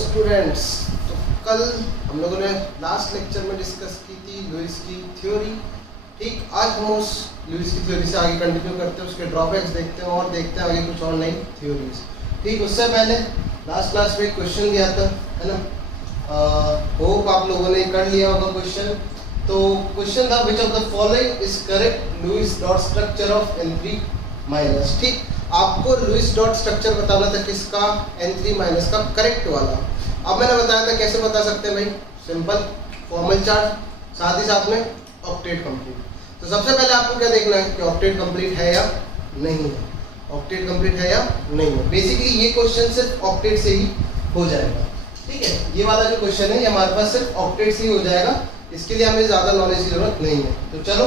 Students, तो कल हम लोगों ने लास्ट लेक्चर में डिस्कस की थी लुईस की थ्योरी। ठीक, आज हम उस लुईस की थ्योरी से आगे कंटिन्यू करते हैं, उसके ड्रॉबैक्स देखते हैं और देखते हैं आगे कुछ और नई थ्योरीज। ठीक, उससे पहले लास्ट क्लास में एक क्वेश्चन दिया था, है ना। होप आप लोगों ने कर लिया होगा क्वेश्चन। तो क्वेश्चन था which of the following is correct Lewis dot structure of N3 minus. ठीक, आपको लुईस डॉट स्ट्रक्चर बताना था किसका, N3 माइनस का करेक्ट वाला। अब मैंने बताया था कैसे बता सकते हैं भाई, सिंपल फॉर्मल चार्ट, साथ ही साथ में ऑक्टेट कंप्लीट। तो सबसे पहले आपको क्या देखना है कि ऑक्टेट कंप्लीट है या नहीं है, ऑक्टेट कंप्लीट है या नहीं है। बेसिकली ये क्वेश्चन सिर्फ ऑक्टेट से ही हो जाएगा। ठीक है, ये वाला जो क्वेश्चन है ये हमारे पास सिर्फ ऑक्टेट से ही हो जाएगा, इसके लिए हमें ज़्यादा नॉलेज की जरूरत नहीं है। तो चलो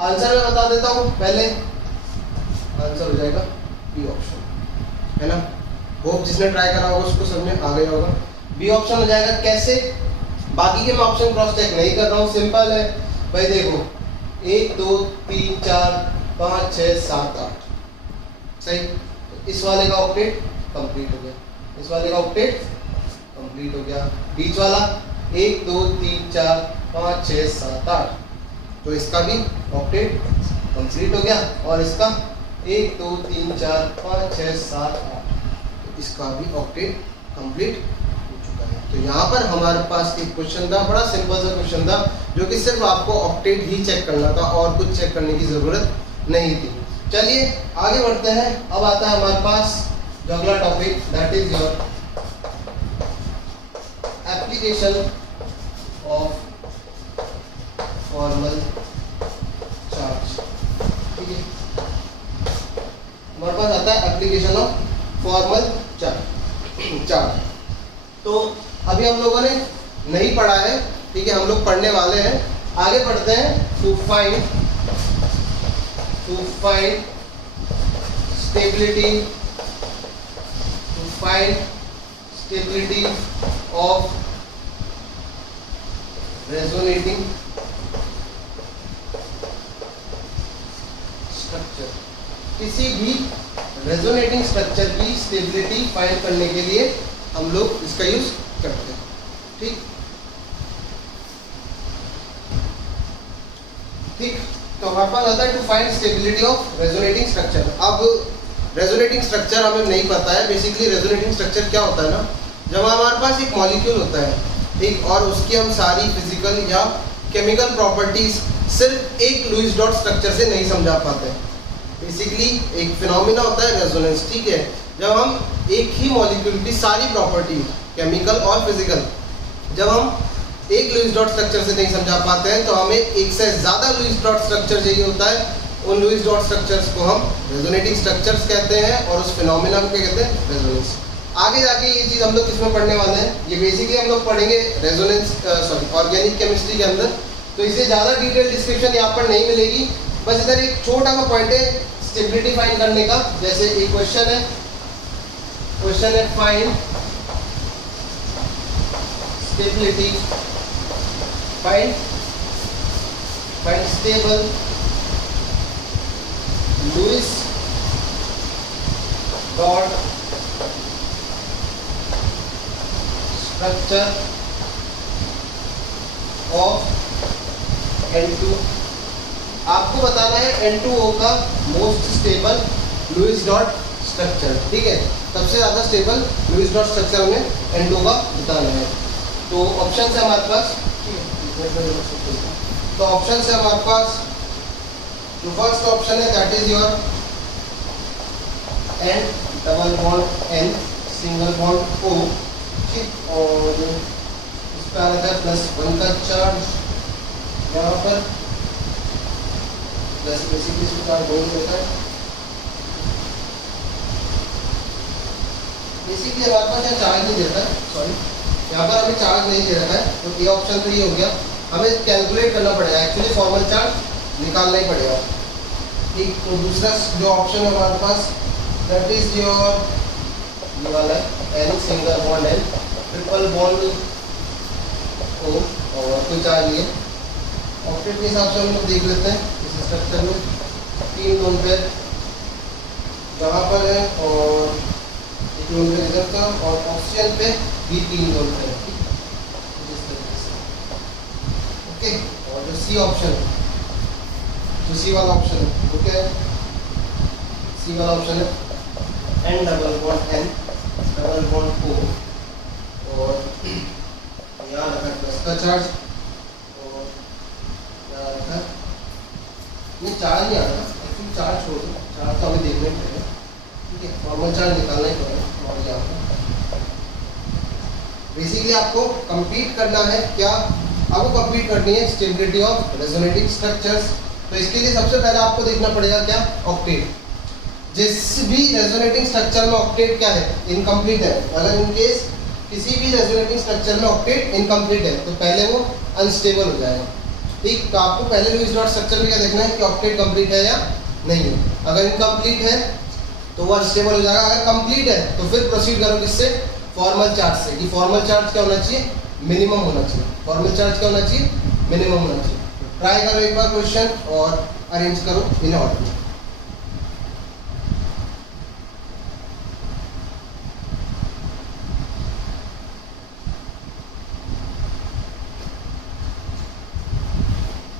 आंसर मैं बता देता हूँ। पहले आंसर हो जाएगा बी ऑप्शन, है ना। होप जिसने ट्राई करा होगा उसको समझ में आ गया होगा। बी ऑप्शन हो जाएगा। कैसे, बाकी के मैं ऑप्शन क्रॉस चेक नहीं कर रहा हूँ, सिंपल है भाई। देखो 1 2 3 4 5 6 7 8 सही। तो इस वाले का ऑक्टेट कंप्लीट हो गया, इस वाले का ऑक्टेट कंप्लीट हो गया। बीच वाला 1 2 3 4 5 6 7 8, तो इसका भी ऑक्टेट कंप्लीट हो गया। और इसका 1 2 3 4 5 6 7 8, तो इसका भी ऑक्टेट कंप्लीट हो चुका है। तो यहाँ पर हमारे पास एक क्वेश्चन था, बड़ा सिंपल सा क्वेश्चन था, जो कि सिर्फ आपको ऑक्टेट ही चेक करना था और कुछ चेक करने की जरूरत नहीं थी। चलिए आगे बढ़ते हैं। अब आता है हमारे पास जो अगला topic, that is your application of formal charge. ठीक है, हमारे पास आता है एप्लीकेशन ऑफ फॉर्मल चार्ज। तो अभी हम लोगों ने नहीं पढ़ा है, ठीक है, हम लोग पढ़ने वाले हैं। आगे पढ़ते हैं। To find stability of resonating structure. किसी भी रेजोनेटिंग स्ट्रक्चर की स्टेबिलिटी फाइंड करने के लिए हम लोग इसका यूज करते हैं। ठीक, तो हमारे पास आता है to find stability of resonating structure. अब रेजोनेटिंग स्ट्रक्चर हमें नहीं पता है। बेसिकली रेजोनेटिंग स्ट्रक्चर क्या होता है ना, जब हमारे पास एक मॉलिक्यूल होता है, ठीक, और उसकी हम सारी फिजिकल या केमिकल प्रॉपर्टीज सिर्फ एक लुईस डॉट स्ट्रक्चर से नहीं समझा पाते। बेसिकली एक फिनोमिना होता है रेजोनेंस। ठीक है, जब हम एक ही मॉलिक्यूल की सारी प्रॉपर्टी केमिकल और फिजिकल जब हम एक लुईस डॉट स्ट्रक्चर से नहीं समझा पाते हैं, तो हमें एक से ज़्यादा लुईस डॉट स्ट्रक्चर चाहिए होता है। उन लुईस डॉट स्ट्रक्चर्स को हम रेजोनेटिंग स्ट्रक्चर्स कहते हैं और उस फिनोमिना को क्या कहते हैं, रेजोनेंस। आगे जाके ये चीज़ हम लोग किसमें पढ़ने वाले हैं, ये बेसिकली हम लोग पढ़ेंगे ऑर्गेनिक केमिस्ट्री के अंदर। तो इससे ज़्यादा डिटेल डिस्क्रिप्शन यहाँ पर नहीं मिलेगी। बस इधर एक छोटा सा पॉइंट है स्टेबिलिटी फाइंड करने का। जैसे एक क्वेश्चन है find stability, find stable Lewis dot structure of N2। आपको बताना है N2O का most stable Lewis dot structure. ठीक है, सबसे ज़्यादा स्टेबल लुईस डॉट स्ट्रक्चर हमें N2 का बताना है। तो ऑप्शन है हमारे पास, तो ऑप्शन है हमारे पास, जो फर्स्ट ऑप्शन है that is your N double bond N single bond O। ठीक, और इस पर आता है +1 का चार्ज यहाँ पर, प्लस बेसिकली इसको चार्ज बोल देता है। बेसिकली हमारे पास यहाँ चार्ज नहीं देता है, सॉरी यहाँ पर हमें चार्ज नहीं दे रखा है। तो ये ऑप्शन तो ये हो गया, हमें कैलकुलेट करना पड़ेगा, एक्चुअली फॉर्मल चार्ज निकालना ही पड़ेगा। ठीक, तो दूसरा जो ऑप्शन है हमारे पास दैट इज योर ये वाला है N single bond N triple bond O और कोई चार्ज नहीं है। ऑक्टेट के हिसाब से हम लोग देख लेते हैं इस स्ट्रक्चर में 3 लोन पेयर जहाँ पर है और एक लोन पेयर इधर का, और ऑक्सीजन पे बी 3 लोन पेयर है, ठीक है, इस तरीके से। ओके, और जो सी ऑप्शन है, जो सी वाला ऑप्शन है वो क्या है? सी वाला ऑप्शन है N double bond N double bond O, और यहाँ रखा है प्लस का चार्ज, और यहाँ रखा ये चार्ज नहीं आ रहा, एक्चुअली चार्ज छोड़ दो, चार्ज तो हमें देखना ही पड़ेगा, ठीक है, नॉर्मल चार्ज निकालना ही पड़ेगा। और यहाँ पर बेसिकली आपको कंप्लीट करना है क्या? आपको कंप्लीट करनी है स्टेबिलिटी ऑफ रेजोनेटिंग स्ट्रक्चर्स। तो इसके लिए सबसे पहले आपको देखना पड़ेगा क्या? ऑक्टेट। जिस भी रेजोनेटिंग स्ट्रक्चर में ऑक्टेट क्या है? इनकम्प्लीट है। अगर इन केस किसी भी रेजोनेटिंग स्ट्रक्चर में ऑक्टेट इनकम्प्लीट है तो पहले वो अनस्टेबल हो जाएगा, ठीक। तो आपको पहले लुईस डॉट स्ट्रक्चर में क्या देखना है कि ऑक्टेट कंप्लीट है या नहीं है। अगर इनकम्प्लीट है तो वो अनस्टेबल हो जाएगा, अगर कंप्लीट है तो फिर प्रोसीड करो किससे? फॉर्मल चार्ज से। कि फॉर्मल चार्ज क्या होना चाहिए? मिनिमम होना चाहिए। फॉर्मल चार्ज क्या होना चाहिए? मिनिमम होना चाहिए। ट्राई करो एक बार क्वेश्चन और अरेंज करो इन ऑर्डर।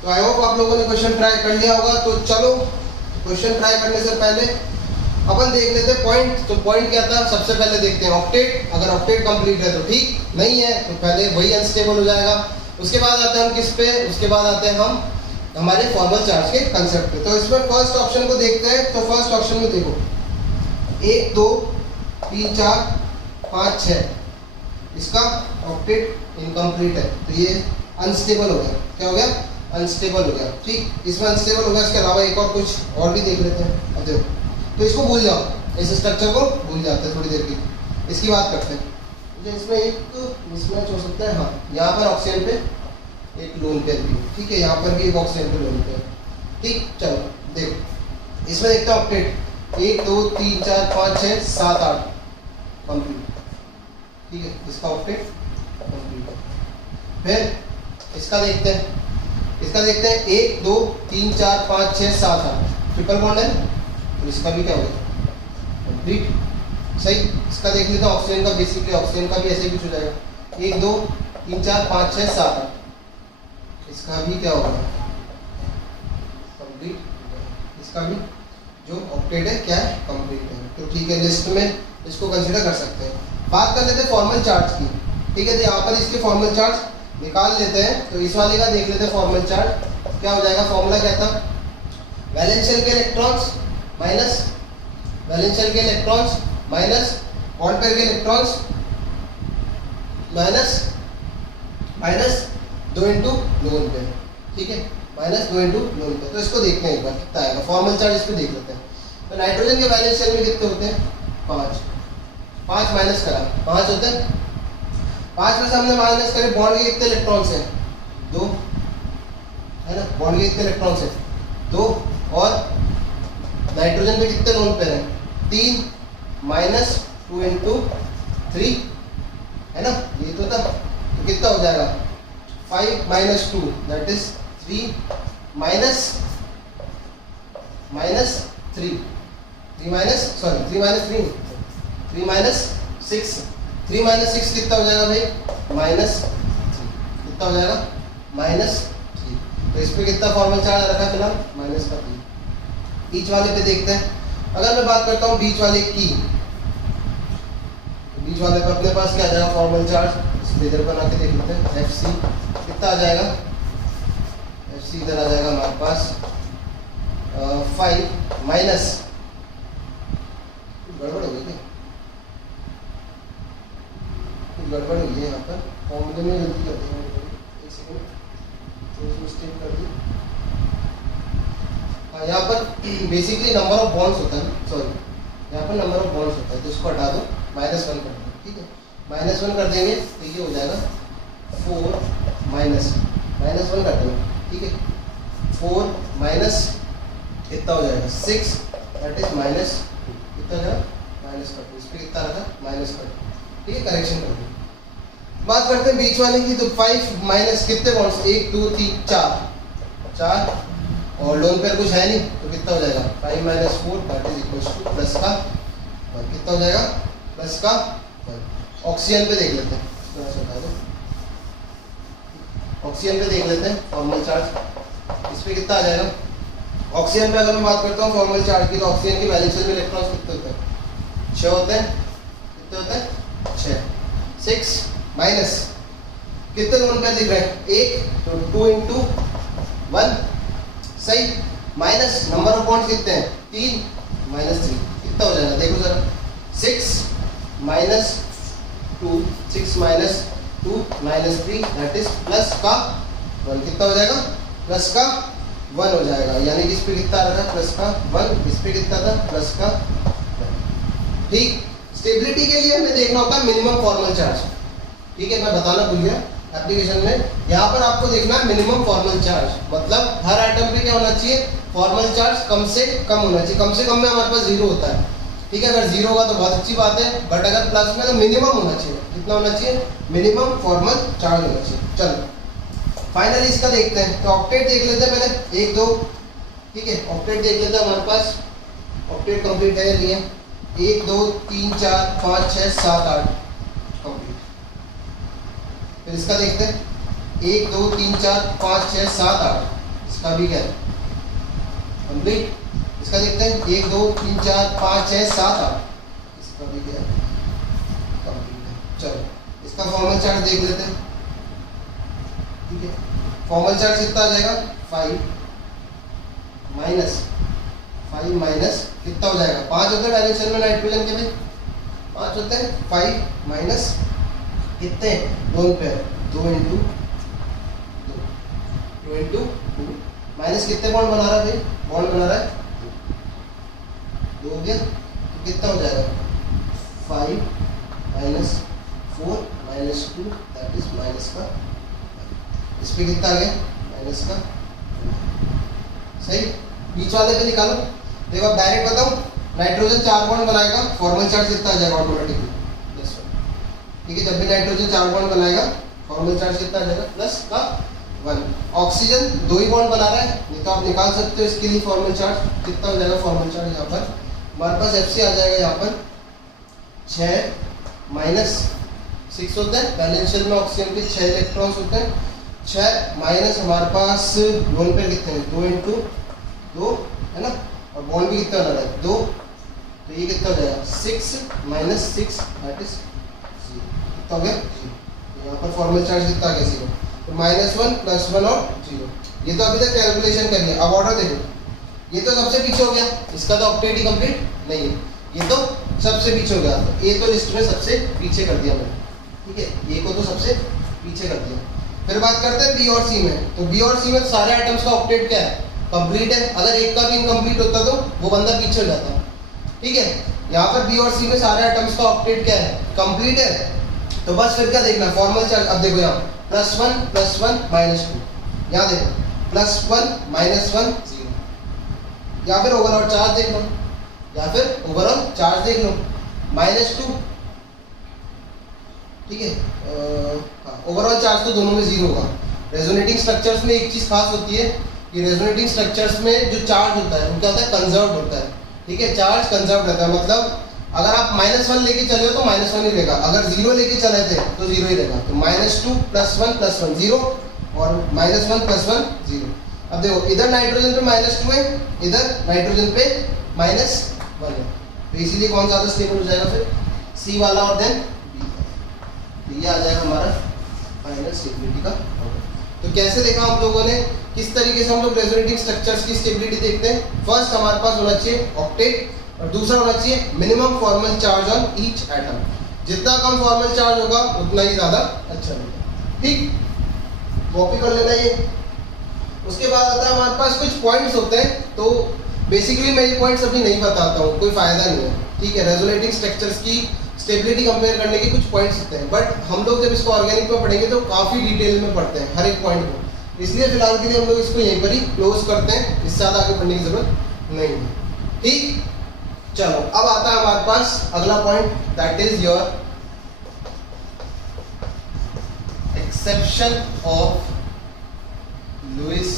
तो आई होप आप लोगों ने क्वेश्चन ट्राई कर लिया होगा। तो चलो क्वेश्चन ट्राई करने से पहले अपन देख लेते हैं पॉइंट। तो पॉइंट क्या था? सबसे पहले देखते हैं ऑक्टेट। अगर ऑक्टेट कंप्लीट है तो ठीक, नहीं है तो पहले वही अनस्टेबल हो जाएगा। उसके बाद आते हैं हम किस पे? उसके बाद आते हैं हम हमारे फॉर्मल चार्ज के कंसेप्ट पे। तो इसमें फर्स्ट ऑप्शन को देखते हैं। तो फर्स्ट ऑप्शन में देखो 1 2 3 4 5 6, इसका ऑक्टेट इनकम्प्लीट है तो ये अनस्टेबल हो गया। क्या हो गया? अनस्टेबल हो गया, ठीक। इसमें अनस्टेबल हो गया। इसके अलावा एक और कुछ और भी देख लेते हैं। अब देखो, तो इसको भूल जाओ, इस स्ट्रक्चर को भूल जाते हैं थोड़ी देर की। इसकी बात करते हैं। इसमें एक मिसमैच हो सकता है, हाँ, यहाँ पर ऑक्सीजन पे एक लोन पेयर भी, ठीक है, यहाँ पर भी एक ऑक्सीजन पे लोन पेयर, ठीक। चलो देखो, इसमें देखते हैं ऑक्टेट 1 2 3 4 5 6 7 8 कंप्लीट, ठीक है, इसका ऑक्टेट कंप्लीट। फिर इसका देखते हैं, 1 2 3 4 5 6 7 8 ट्रिपल बॉन्ड है तो इसका भी क्या होगा? कंप्लीट, सही। इसका देख लेते हैं ऑक्सीजन का। बेसिकली ऑक्सीजन का भी ऐसे कुछ हो जाएगा 1 2 3 4 5 6 7 8, इसका भी क्या होगा? कंप्लीट। इसका भी जो ऑक्टेट है क्या है? कंप्लीट है। तो ठीक है, लिस्ट में इसको कंसीडर कर सकते हैं। बात कर लेते हैं फॉर्मल चार्ज की, ठीक है। तो यहाँ पर इसके फॉर्मल चार्ज निकाल लेते हैं। तो इस वाले का देख लेते हैं फॉर्मल चार्ज क्या हो जाएगा। फॉर्मूला क्या था? वैलेंस शेल के इलेक्ट्रॉन्स माइनस वैलेंस शेल के इलेक्ट्रॉन्स माइनस बॉन्ड पेयर के electrons minus 2 into lone pair, ठीक है, माइनस 2 इंटू लोन पेयर। तो इसको देखते हैं एक बार कितना आएगा फॉर्मल चार्ज। इसको देख लेते हैं। तो नाइट्रोजन के वैलेंस शेल में कितने होते हैं? 5 माइनस करा 5 होते हैं। 5 में से हमने माइनस करे, बॉन्ड के कितने इलेक्ट्रॉन्स हैं? 2 है ना, बॉन्ड के कितने इलेक्ट्रॉन्स हैं? 2। और नाइट्रोजन पे कितने लोन पेयर हैं? 3 माइनस 2 इंटू 3 है ना, ये तो था। तो कितना हो जाएगा? 5 minus 2 that is 3 minus 3 minus 6। 3 minus 6 कितना हो जाएगा भाई? माइनस 3। कितना हो जाएगा? माइनस 3। तो इस पे कितना फॉर्मल चार्ज रखा फिलहाल? माइनस का 3। बीच वाले पे देखते हैं। अगर मैं बात करता हूँ बीच वाले की, तो बीच वाले पे अपने पास क्या आ जाएगा फॉर्मल चार्ज? इस लेजर बना के देख लेते हैं। FC कितना आ जाएगा? FC इधर आ जाएगा हमारे पास 5 माइनस, गड़बड़ हो गई क्या? गड़बड़ हुई है यहाँ पर फॉर्मूले में, गलती कर दी मैंने, एक सेकंड मिस्टेक कर दी। हाँ, यहाँ पर बेसिकली नंबर ऑफ बॉन्ड्स होता है, सॉरी, यहाँ पर नंबर ऑफ बॉन्ड्स होता है, तो इसको हटा दो, -1 कर दो, ठीक है। -1 कर देंगे तो ये हो जाएगा 4 -1 कर देंगे, ठीक है। 4 माइनस कितना हो जाएगा? 6 दैट इज माइनस कितना हो जाएगा? माइनस कर दो, इस पर कितना रखा? माइनस कर दो, ठीक है, करेक्शन कर दो। बात करते हैं बीच वाले की। तो 5 माइनस कितने बॉन्ड्स? 1 2 3 4 और लोन पेयर कुछ है नहीं तो कितना हो जाएगा? 5 minus 4 that is equals two plus का 1। कितना हो जाएगा? प्लस का 1। ऑक्सीजन पे देख लेते हैं, ऑक्सीजन पे देख लेते हैं फॉर्मल चार्ज। इस पे कितना आ जाएगा? ऑक्सीजन पे अगर मैं बात करता हूँ फॉर्मल चार्ज की, तो ऑक्सीजन की वैलेंस शेल में इलेक्ट्रॉन्स कितने होते हैं? 6 होते हैं। कितने होते हैं? 6। 6 माइनस कितने लोन पे लिख रहे हैं? 1, तो 2 इंटू 1, सही, माइनस नंबर ऑफ बॉन्ड्स कितने हैं? 3 माइनस 3 कितना हो जाएगा? देखो जरा, 6 minus 2, 6 minus 2 minus 3 that is plus का 1, कितना हो जाएगा? प्लस का 1 हो जाएगा, यानी कि इस पे कितना आ रहा है? प्लस का 1, इस पे कितना था? प्लस का 1। ठीक, स्टेबिलिटी के लिए हमें देखना होता है मिनिमम फॉर्मल चार्ज। ठीक है, मैं बताना भूल गया एप्लीकेशन में, यहाँ पर आपको देखना है मिनिमम फॉर्मल चार्ज, मतलब हर आइटम पे क्या होना चाहिए? फॉर्मल चार्ज कम से कम होना चाहिए। कम से कम में हमारे पास 0 होता है, ठीक है, अगर 0 होगा तो बहुत अच्छी बात है, बट अगर प्लस में तो मिनिमम होना चाहिए। कितना होना चाहिए? मिनिमम फॉर्मल चार्ज होना चाहिए। चलो फाइनली इसका देखते हैं, तो ऑक्टेट देख लेते हैं पहले, 1 2, ठीक है, ऑक्टेट देख लेते हैं। हमारे पास ऑक्टेट कंप्लीट है, लिए 1 2 3 4 5 6 7 8 कंप्लीट। फिर इसका देखते हैं, 1 2 3 4 5 6 7 8, इसका भी क्या है? कंप्लीट। इसका देखते हैं, 1 2 3 4 5 6 7 8, इसका भी क्या है? कंप्लीट है। चलो इसका फॉर्मल चार्ज देख लेते हैं, ठीक है, फॉर्मल चार्ज कितना आ जाएगा? 5 माइनस 5 माइनस कितना हो जाएगा? 5 होते हैं वैलेंस शेल में नाइट्रोजन के, भाई 5 होते हैं। 5 माइनस कितने? 2 पे 2 इंटू 2 माइनस कितने बॉन्ड बना रहा है भाई? बॉन्ड बना रहा है 2 हो गया, तो कितना हो जाएगा? 5 minus 4 minus 2 that is minus का, इस पे कितना आ गया? माइनस का, सही। बीच वाले पे निकालो, देखो अब डायरेक्ट बताऊं, नाइट्रोजन 4 बॉन्ड बनाएगा, फॉर्मल चार्ज कितना आ जाएगा? ऑटोमेटिकली +1, ठीक है, जब भी नाइट्रोजन 4 बॉन्ड बनाएगा फॉर्मल चार्ज कितना आ जाएगा? प्लस का 1। ऑक्सीजन 2 ही बॉन्ड बना रहा है, नहीं तो आप निकाल सकते हो इसके लिए फॉर्मल चार्ज कितना हो जाएगा? फॉर्मल चार्ज यहाँ पर हमारे पास Fc आ जाएगा, यहाँ पर 6 माइनस 6 होता है, बैलेंस शेल में ऑक्सीजन के 6 इलेक्ट्रॉन्स होते हैं, 6 माइनस हमारे पास लोन पेयर कितने हैं? 2 इंटू 2 है ना, और बॉन्ड भी कितना बना रहा है? 2, तो ये कितना हो जाएगा? 6 माइनस 6 दैट इज 0, कितना हो गया? 0। यहाँ पर फॉर्मल चार्ज कितना आ गया? 0, तो -1 +1 और 0। ये तो अभी तक कैलकुलेशन कर लिया। अब ऑर्डर देखो, ये तो सबसे पीछे हो गया, इसका तो ऑक्टेट ही कंप्लीट नहीं है, ये तो सबसे पीछे हो गया, तो ए तो लिस्ट में सबसे पीछे कर दिया मैंने, ठीक है, ए को तो सबसे पीछे कर दिया। फिर बात करते हैं बी और सी में, तो बी और सी में सारे आइटम्स का ऑक्टेट क्या है? कंप्लीट है। अगर एक का भी इनकम्प्लीट होता तो वो बंदा पीछे हो जाता, ठीक है। यहाँ पर बी और सी में सारे आइटम्स का ऑक्टेट क्या है? कंप्लीट है। तो बस फिर क्या देखना? Formal charge. अब देखो यहाँ +1 +1 -2, यहाँ देखो +1 -1 0, या फिर ओवरऑल चार्ज देख लो, या फिर ओवरऑल चार्ज देख लो -2, ठीक है। ओवरऑल चार्ज तो दोनों में 0 होगा। रेजोनेटिंग स्ट्रक्चर्स में एक चीज खास होती है कि रेजोनेटिंग स्ट्रक्चर्स में जो चार्ज होता है वो क्या होता है? कंजर्व होता है, ठीक है, चार्ज कंजर्व रहता है। मतलब अगर आप -1 लेके चले हो तो -1 ही रहेगा, अगर 0 लेके चले थे तो 0 ही रहेगा। तो -2 +1 +1 0 और -1 +1 0। अब देखो इधर नाइट्रोजन पे -2 है, इधर नाइट्रोजन पे -1 है, तो इसीलिए कौन सा स्टेबल हो जाएगा? फिर सी वाला और देन बी वाला, तो ये आ जाएगा हमारा फाइनल स्टेबिलिटी का ऑर्डर। तो कैसे देखा हम लोगों ने, किस तरीके से हम लोग रेजोनेटिंग स्ट्रक्चर्स की स्टेबिलिटी देखते हैं? फर्स्ट हमारे पास होना चाहिए ऑक्टेट, और दूसरा होना चाहिए minimum formal charge on each atom. जितना कम फॉर्मल चार्ज होगा उतना ही ज्यादा अच्छा होगा, ठीक, कॉपी कर लेना ये। उसके बाद आता है हमारे पास कुछ पॉइंट्स होते हैं, तो बेसिकली मैं ये पॉइंट्स अभी नहीं बताता हूँ, कोई फायदा नहीं है, ठीक है। रेजोनेटिंग स्ट्रक्चर्स की स्टेबिलिटी कंपेयर करने के कुछ पॉइंट्स होते हैं, बट हम लोग जब इसको ऑर्गेनिक में पढ़ेंगे तो काफी डिटेल में पढ़ते हैं हर एक पॉइंट को, इसलिए फिलहाल के लिए हम लोग इसको यहीं पर ही क्लोज करते हैं, इससे ज्यादा आगे बढ़ने की जरूरत नहीं है, ठीक। चलो अब आता है हमारे पास अगला point, that is your exception of Lewis,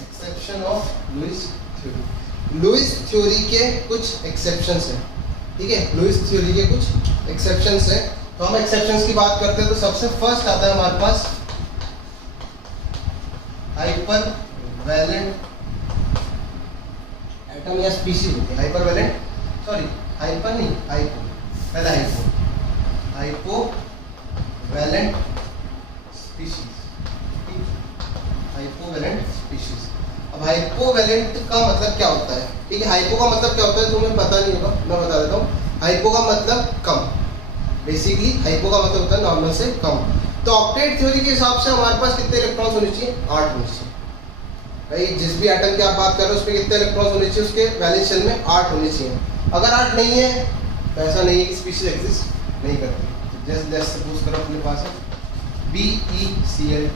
exception of Lewis theory. Lewis theory के कुछ एक्सेप्शंस हैं, ठीक है, लुईस थ्योरी के कुछ एक्सेप्शंस हैं। तो हम एक्सेप्शंस की बात करते हैं तो सबसे फर्स्ट आता है हमारे पास हाइपर वैलेंट एटम या स्पीशीज होती है। हाइपर वैलेंट, सॉरी हाइपर नहीं, हाइपो, पहले हाइपो वैलेंट स्पीशीज, हाइपोवैलेंट स्पीशीज। अब हाइपोवैलेंट का मतलब क्या होता है, ठीक है, हाइपो का मतलब क्या होता है तुम्हें पता नहीं होगा, मैं बता देता हूँ। हाइपो का मतलब कम, बेसिकली हाइपो का मतलब होता है नॉर्मल से कम। तो ऑक्टेट थ्योरी के हिसाब से हमारे पास कितने इलेक्ट्रॉन्स होने चाहिए, 8 होने चाहिए। भाई जिस भी एटम की आप बात कर रहे हो उसमें कितने इलेक्ट्रॉन्स होने चाहिए, उसके वैलेंस शेल में 8 होने चाहिए। अगर 8 नहीं है तो ऐसा नहीं है कि स्पीशीज एग्जिस्ट नहीं करती। जैसे सपोज करो अपने पास है BeCl2,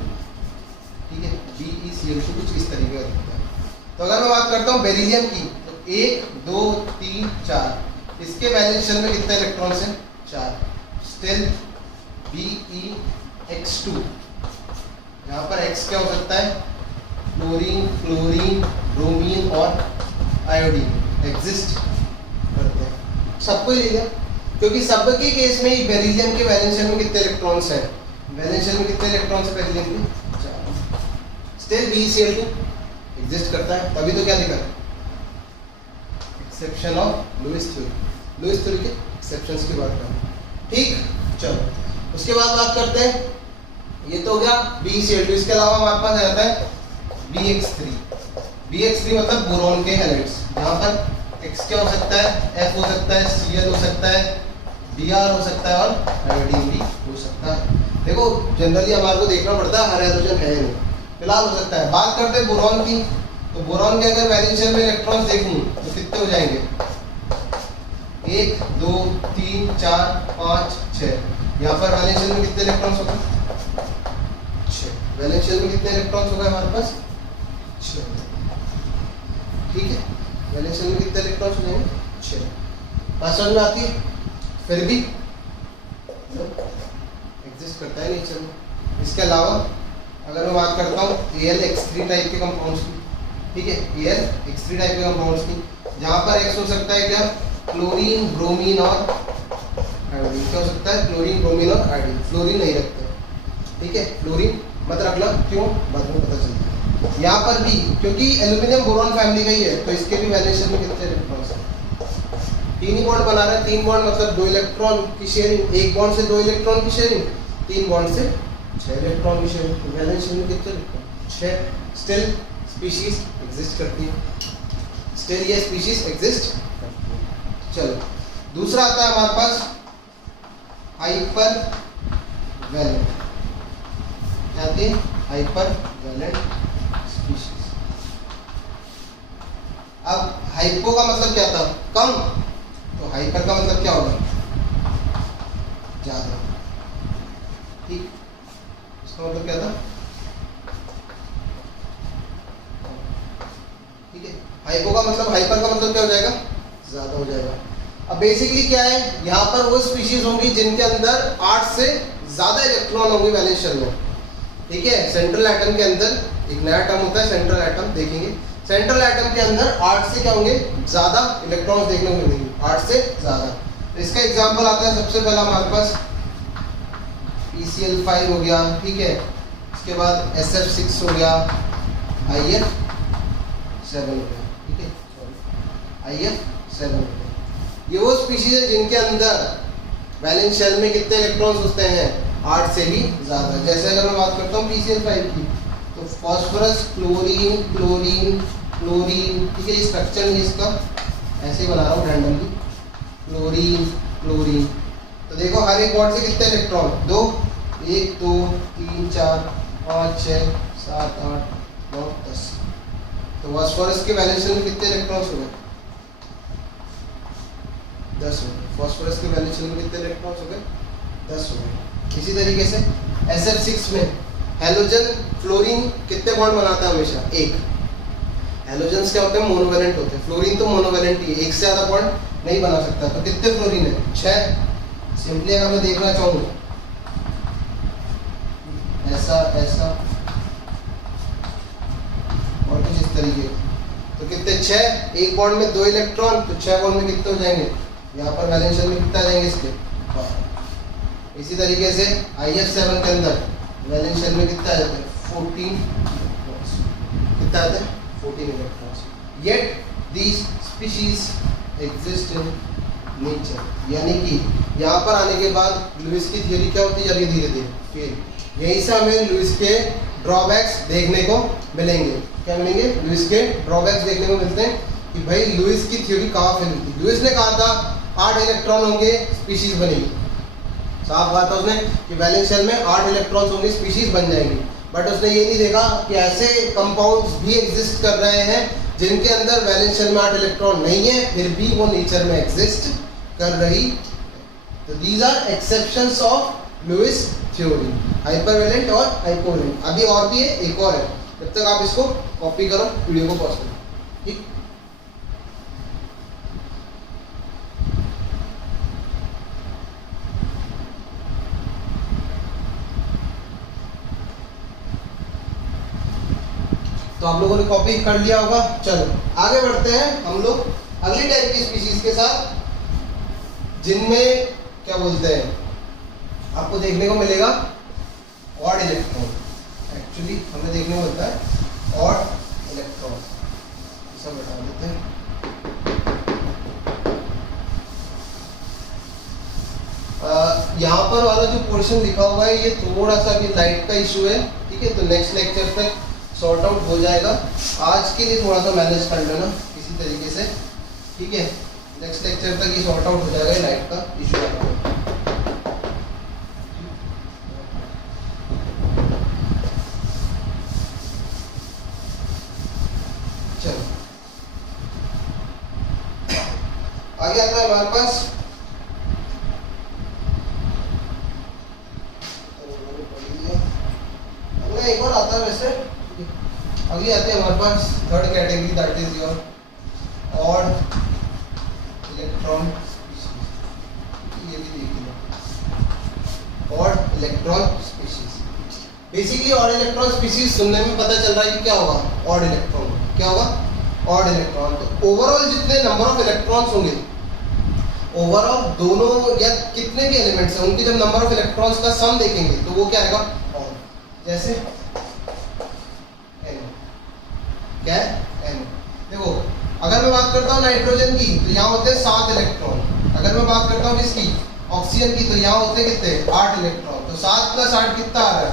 ठीक है, BeCl2 कुछ इस तरीके का दिखता है। तो अगर मैं बात करता हूँ बेरिलियम की, तो 1 2 3 4, इसके वैलेंस शेल में कितने इलेक्ट्रॉन्स हैं, 4। स्टिल BeX2, यहाँ पर X क्या हो सकता है, क्लोरीन, क्लोरीन, ब्रोमीन और आयोडीन एग्जिस्ट करते हैं। सबको ही ले लिया, क्योंकि सबके केस में ही बेरिलियम के वैलेंस शेल में कितने इलेक्ट्रॉन्स हैं, वैलेंस शेल में कितने इलेक्ट्रॉन्स हैं बेरिलियम के, 4। स्टिल BeCl2 एग्जिस्ट करता है, तभी तो क्या लिखा है, exception of Lewis theory. Lewis theory के एक्सेप्शंस की बात करें, ठीक। चलो उसके बाद बात करते हैं, ये तो हो गया BeCl2। इसके अलावा हमारे पास आता है BX3। BX3 मतलब बोरॉन के हैलाइड्स। यहाँ पर X क्या हो सकता है, F हो सकता है, Cl हो सकता है, Br हो सकता है और आयोडीन भी हो सकता है। देखो जनरली हमारे को देखना पड़ता है, हर हाइड्रोजन है नहीं, फिलहाल हो सकता है। बात करते हैं बोरॉन की, तो बोरॉन के अगर वैलेंस शेल में इलेक्ट्रॉन्स देखूं तो कितने हो जाएंगे, 1 2 3 4 5 6। यहाँ पर वैलेंस शेल में कितने इलेक्ट्रॉन्स हो गए, 6। वैलेंस शेल में कितने इलेक्ट्रॉन्स हो गए हमारे पास, 6, ठीक है। वैलेंस शेल में कितने इलेक्ट्रॉन्स हो जाएंगे, 6। बात समझ में आती है, फिर भी एग्जिस्ट करता है नेचर में। इसके अलावा अगर मैं बात करता हूँ AlX3 टाइप के कंपाउंड्स की, ठीक है, AlX3 टाइप के कंपाउंड्स की, जहाँ पर X हो सकता है क्या, क्लोरीन, ब्रोमीन और आयोडीन। क्या हो सकता है, क्लोरीन, ब्रोमीन और आयोडीन। फ्लोरीन नहीं रखते, ठीक है, फ्लोरीन मत रखना, क्यों, बाद में पता चलता है। यहाँ पर भी क्योंकि एल्यूमिनियम बोरॉन फैमिली का ही है, तो इसके भी वैलेंस शेल में कितने इलेक्ट्रॉन्स हैं, 3 ही बॉन्ड बना रहे हैं। 3 बॉन्ड मतलब 2 इलेक्ट्रॉन की शेयरिंग, 1 बॉन्ड से 2 इलेक्ट्रॉन की शेयरिंग, 3 बॉन्ड से 6 इलेक्ट्रॉन की शेयरिंग। वैलेंस शेल में कितने इलेक्ट्रॉन, 6। स्टिल स्पीशीज एग्जिस्ट करती है, स्टिल ये स्पीशीज एग्जिस्ट करती है। चलो दूसरा आता है हमारे पास हाइपर वैलेंट, क्या आती है, हाइपर वैलेंट स्पीशीज। अब हाइपो का मतलब क्या था, कम, तो हाइपर का मतलब क्या होगा, ज्यादा, ठीक। इसका मतलब क्या था, ठीक है। हाइपो का मतलब, हाइपर का मतलब क्या हो जाएगा, ज्यादा हो जाएगा। अब बेसिकली क्या है, यहाँ पर वो स्पीशीज होंगी जिनके अंदर 8 से ज्यादा इलेक्ट्रॉन होंगे वैलेंस शेल में, ठीक है। सेंट्रल एटम के अंदर एक नया टर्म होता है सेंट्रल एटम, देखेंगे। सेंट्रल एटम के अंदर 8 से क्या होंगे, ज्यादा इलेक्ट्रॉन्स देखने को मिलेंगे, 8 से ज्यादा। तो इसका एग्जांपल आता है सबसे पहला हमारे पास PCl5 हो गया, ठीक है। इसके बाद SF6 हो गया, IF7 हो गया, ठीक है, IF7 हो गया। ये वो स्पीशीज है जिनके अंदर वैलेंस शेल में कितने इलेक्ट्रॉन्स होते हैं, 8 से भी ज्यादा। जैसे अगर मैं बात करता हूँ PCl5 की, तो फॉस्फोरस, क्लोरीन, क्लोरीन, क्लोरीन, ठीक है। स्ट्रक्चर नहीं इसका, ऐसे ही बना रहा हूँ रैंडमली, क्लोरीन, क्लोरीन। तो देखो हर एक बॉन्ड से कितने इलेक्ट्रॉन, 2, 1 2 3 4 5 6 7 8 9 10। तो फॉस्फोरस के वैलेंस शेल में कितने इलेक्ट्रॉन्स हो गए, 10 हो गए। फॉस्फोरस के वैलेंस शेल में कितने इलेक्ट्रॉन्स हो गए, 10 हो गए। इसी तरीके से SF6 में हैलोजन फ्लोरीन कितने बॉन्ड बनाता है, हमेशा 1। हैलोजन्स क्या होते हैं, मोनोवैलेंट होते हैं। फ्लोरीन तो मोनोवैलेंट ही है, एक से ज्यादा बॉन्ड नहीं बना सकता। तो कितने फ्लोरीन है, 6। सिंपली अगर मैं देखना चाहूँ ऐसा ऐसा और कुछ इस तरीके, तो तो कितने 6, एक बॉन्ड में 2 इलेक्ट्रॉन, तो 6 बॉन्ड में कितने हो जाएंगे, यहाँ पर वैलेंस शेल में कितना आ जाएंगे इसके 12। इसी तरीके से IF7 के अंदर वैलेंस शेल में कितना आ जाता है 14 इलेक्ट्रॉन्स, कितना आता है 14 electrons. Yet these species exist in nature, यानी कि यहाँ पर आने के बाद लुईस की थ्योरी क्या होती जा रही है धीरे धीरे फेल। यहीं से हमें लुईस के ड्रॉबैक्स देखने को मिलेंगे। क्या मिलेंगे, लुईस के ड्रॉबैक्स देखने को मिलते हैं कि भाई लुईस की थ्योरी कहाँ फेल हुई थी। लुईस ने कहा था 8 इलेक्ट्रॉन होंगे स्पीशीज बनेगी, साफ कहा था उसने कि वैलेंस शेल में 8 इलेक्ट्रॉन्स होंगे स्पीशीज बन जाएंगी। बट उसने ये नहीं देखा कि ऐसे कंपाउंड्स भी एग्जिस्ट कर रहे हैं जिनके अंदर वैलेंस शेल में 8 इलेक्ट्रॉन नहीं है, फिर भी वो नेचर में एग्जिस्ट कर रही। तो these are exceptions of Lewis theory, hypervalent और हाइपोवैलेंट। अभी और भी है, एक और है, जब तक आप इसको कॉपी करो वीडियो को पॉज करो, ठीक। तो आप लोगों ने कॉपी कर लिया होगा। चलो आगे बढ़ते हैं हम लोग अगली टाइप की स्पीशीज के साथ, जिनमें क्या बोलते हैं आपको देखने को मिलेगा ऑड इलेक्ट्रॉन। एक्चुअली हमें देखने को मिलता है ऑड इलेक्ट्रॉन, इसे बता देते हैं। यहाँ पर वाला जो पोर्शन लिखा हुआ है ये थोड़ा सा भी लाइट का इशू है, ठीक है। तो नेक्स्ट लेक्चर तक सॉर्ट आउट हो जाएगा, आज के लिए थोड़ा सा मैनेज कर लेना किसी तरीके से, ठीक है। नेक्स्ट लेक्चर तक ये सॉर्ट आउट हो जाएगा, लाइट का इशू आ रहा है। चलो आगे आता है हमारे पास एक और आता है वैसे, अगली आती है हमारे पास third category, that is your odd electron species. ये भी देख लो, odd electron species. Basically odd electron species सुनने में पता चल रहा है कि क्या होगा, ऑड इलेक्ट्रॉन, क्या होगा ऑड इलेक्ट्रॉन। तो ओवरऑल जितने नंबर ऑफ इलेक्ट्रॉन्स होंगे, ओवरऑल दोनों या कितने भी एलिमेंट्स हैं उनके जब नंबर ऑफ इलेक्ट्रॉन्स का सम देखेंगे तो वो क्या आएगा ऑड। जैसे क्या है एन। देखो अगर मैं बात करता हूँ नाइट्रोजन की तो यहाँ होते हैं 7 इलेक्ट्रॉन, अगर मैं बात करता हूँ इसकी ऑक्सीजन की तो यहाँ होते हैं कितने 8 इलेक्ट्रॉन। तो 7 + 8 कितना आ रहा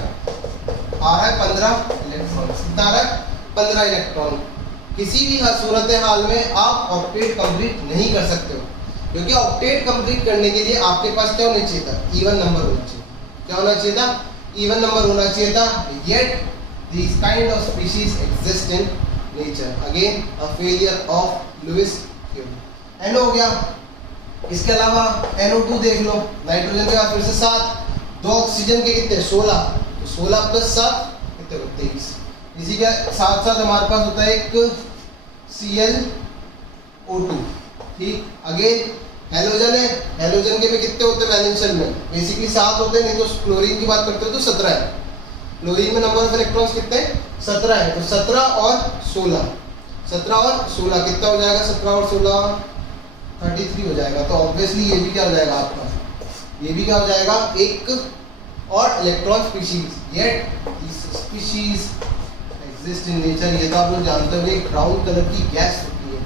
है 15 इलेक्ट्रॉन, कितना आ रहा है 15 इलेक्ट्रॉन। किसी भी सूरत हाल में आप ऑक्टेट कंप्लीट नहीं कर सकते हो, क्योंकि ऑक्टेट कंप्लीट करने के लिए आपके पास क्या होना चाहिए था, इवन नंबर होना चाहिए। क्या होना चाहिए था, इवन नंबर होना चाहिए था। Yet this kind of species exist in nature, again a failure of Lewis theory. And हो गया। इसके अलावा NO2 देख लो, नाइट्रोजन के बाद फिर से 7, 2 ऑक्सीजन के कितने 16, तो 16 + 7 कितने 23। इसी के साथ साथ हमारे पास होता है एक ClO2, ठीक। अगेन हेलोजन है, हेलोजन के में कितने होते हैं वैलेंस शेल में, बेसिकली 7 होते हैं, नहीं तो क्लोरीन की बात करते हो तो 17 है। क्लोरीन में नंबर ऑफ इलेक्ट्रॉन्स कितने 17 है, तो 17 और 16, 17 और 16 कितना हो जाएगा, 17 और 16 33 हो जाएगा। तो ऑब्वियसली ये भी क्या हो जाएगा आपका, ये भी क्या हो जाएगा एक और electron species. Yet species exist in nature, ये तो आप लोग जानते हो, एक ब्राउन कलर की गैस होती है,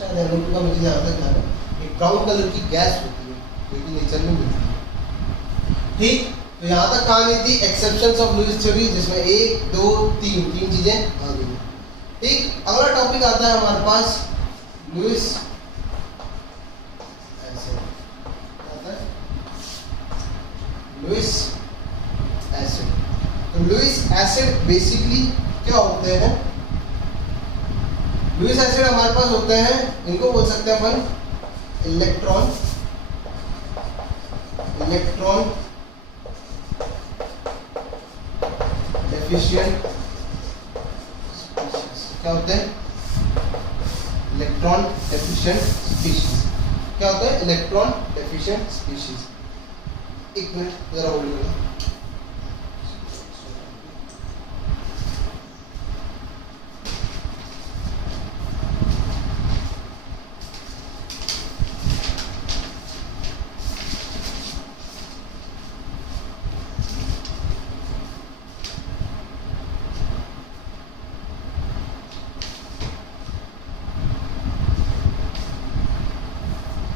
शायद NO2 का मुझे जहाँ तक याद है, एक ब्राउन कलर की गैस होती है जो कि नेचर में मिलती है, ठीक। तो यहाँ तक कहानी थी एक्सेप्शंस ऑफ लुईस थ्योरी, जिसमें 1 2 3 चीजें आ गई, ठीक। अगला टॉपिक आता है हमारे पास लुईस एसिड, आता है लुईस एसिड। तो लुईस एसिड बेसिकली क्या होते हैं, लुईस एसिड हमारे पास होते हैं, इनको बोल सकते हैं अपन इलेक्ट्रॉन डेफिशिएंट स्पीशीज। क्या होते हैं इलेक्ट्रॉन डेफिशिएंट स्पीशीज, क्या होता है इलेक्ट्रॉन डेफिशिएंट स्पीशीज। एक मिनट जरा होल्ड करो।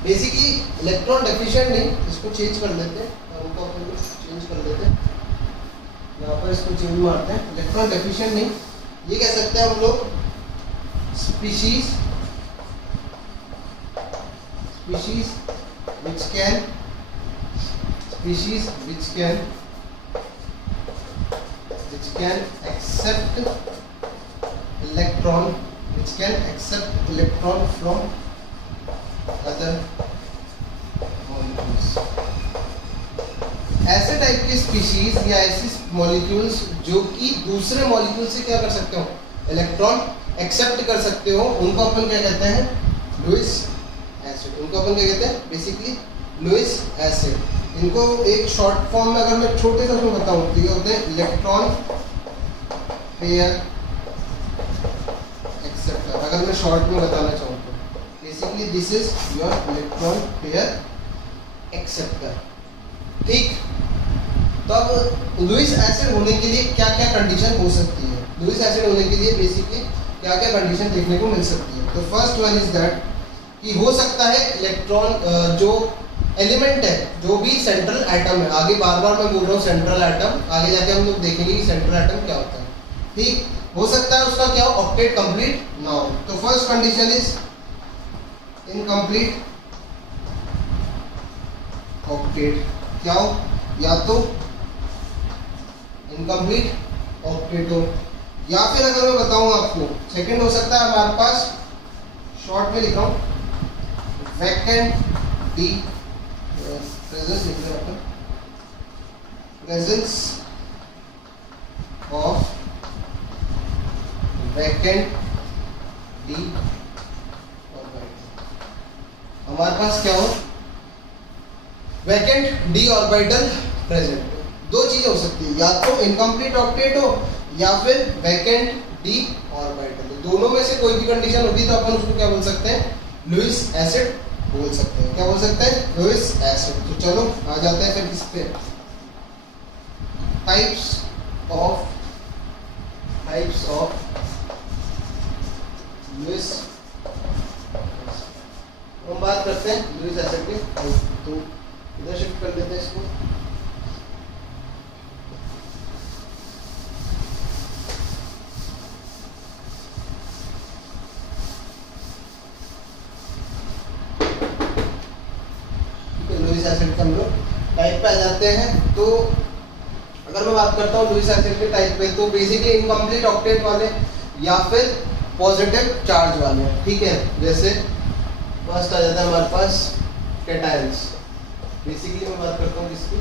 बेसिकली इलेक्ट्रॉन डेफिशिएंट नहीं, इसको चेंज कर लेते हैं, उनको अपन लोग चेंज कर लेते हैं, यहाँ पर इसको चेंज मारते हैं। इलेक्ट्रॉन डेफिशिएंट नहीं, ये कह सकते हैं हम लोग species which can accept electron from other molecules। ऐसे टाइप के स्पीशीज या ऐसी मॉलिक्यूल्स जो कि दूसरे मॉलिक्यूल से क्या कर सकते हो, इलेक्ट्रॉन एक्सेप्ट कर सकते हो, उनको अपन क्या कहते हैं, लुईस एसिड। उनको अपन क्या कहते हैं, बेसिकली लुईस एसिड। इनको एक शॉर्ट फॉर्म में अगर मैं छोटे से उसमें बताऊं तो ये होते हैं इलेक्ट्रॉन पेयर एक्सेप्टर। अगर मैं शॉर्ट में बताना चाहूँ तो basically this is your electron pair acceptor. ठीक, तो अब लुईस एसिड होने के लिए क्या क्या कंडीशन हो सकती है, लुईस एसिड होने के लिए बेसिकली क्या क्या कंडीशन देखने को मिल सकती है। तो फर्स्ट वन इज दैट कि हो सकता है इलेक्ट्रॉन जो एलिमेंट है, जो भी सेंट्रल एटम है, आगे बार बार मैं बोल रहा हूँ सेंट्रल एटम, आगे जाके हम लोग देखेंगे कि सेंट्रल एटम क्या होता है। ठीक, हो सकता है उसका क्या हो, ऑक्टेट कंप्लीट ना हो। तो first condition is incomplete octet. क्या हो, या तो इनकम्प्लीट ऑक्टेट हो, या फिर अगर मैं बताऊं आपको सेकंड हो सकता है हमारे पास, शॉर्ट में लिख रहा हूं, वैकेंट डी, प्रेजेंस लिख रहे हैं अपन, presence of vacant D orbital. हमारे पास क्या हो, वैकेंट डी ऑर्बिटल प्रेजेंट। दो चीजें हो सकती है, या तो इनकम्प्लीट ऑक्टेट हो या फिर वैकेंट डी ऑर्बिटल। दोनों में से कोई भी कंडीशन होगी तो अपन उसको क्या बोल सकते हैं, लुईस एसिड बोल सकते हैं। क्या बोल सकते हैं, लुईस एसिड। तो चलो आ जाते हैं फिर इस पे, टाइप्स ऑफ लुईस। हम बात करते हैं लुईस एसिड की, तो इधर शिफ्ट कर देते हैं इसको। लुईस एसिड के हम लोग टाइप पे आ जाते हैं। तो अगर मैं बात करता हूँ लुईस एसिड के टाइप पे, तो बेसिकली इनकम्प्लीट ऑक्टेट वाले या फिर पॉजिटिव चार्ज वाले। ठीक है, जैसे फर्स्ट आ जाता है हमारे पास कैटायंस। बेसिकली मैं बात करता हूँ किसकी,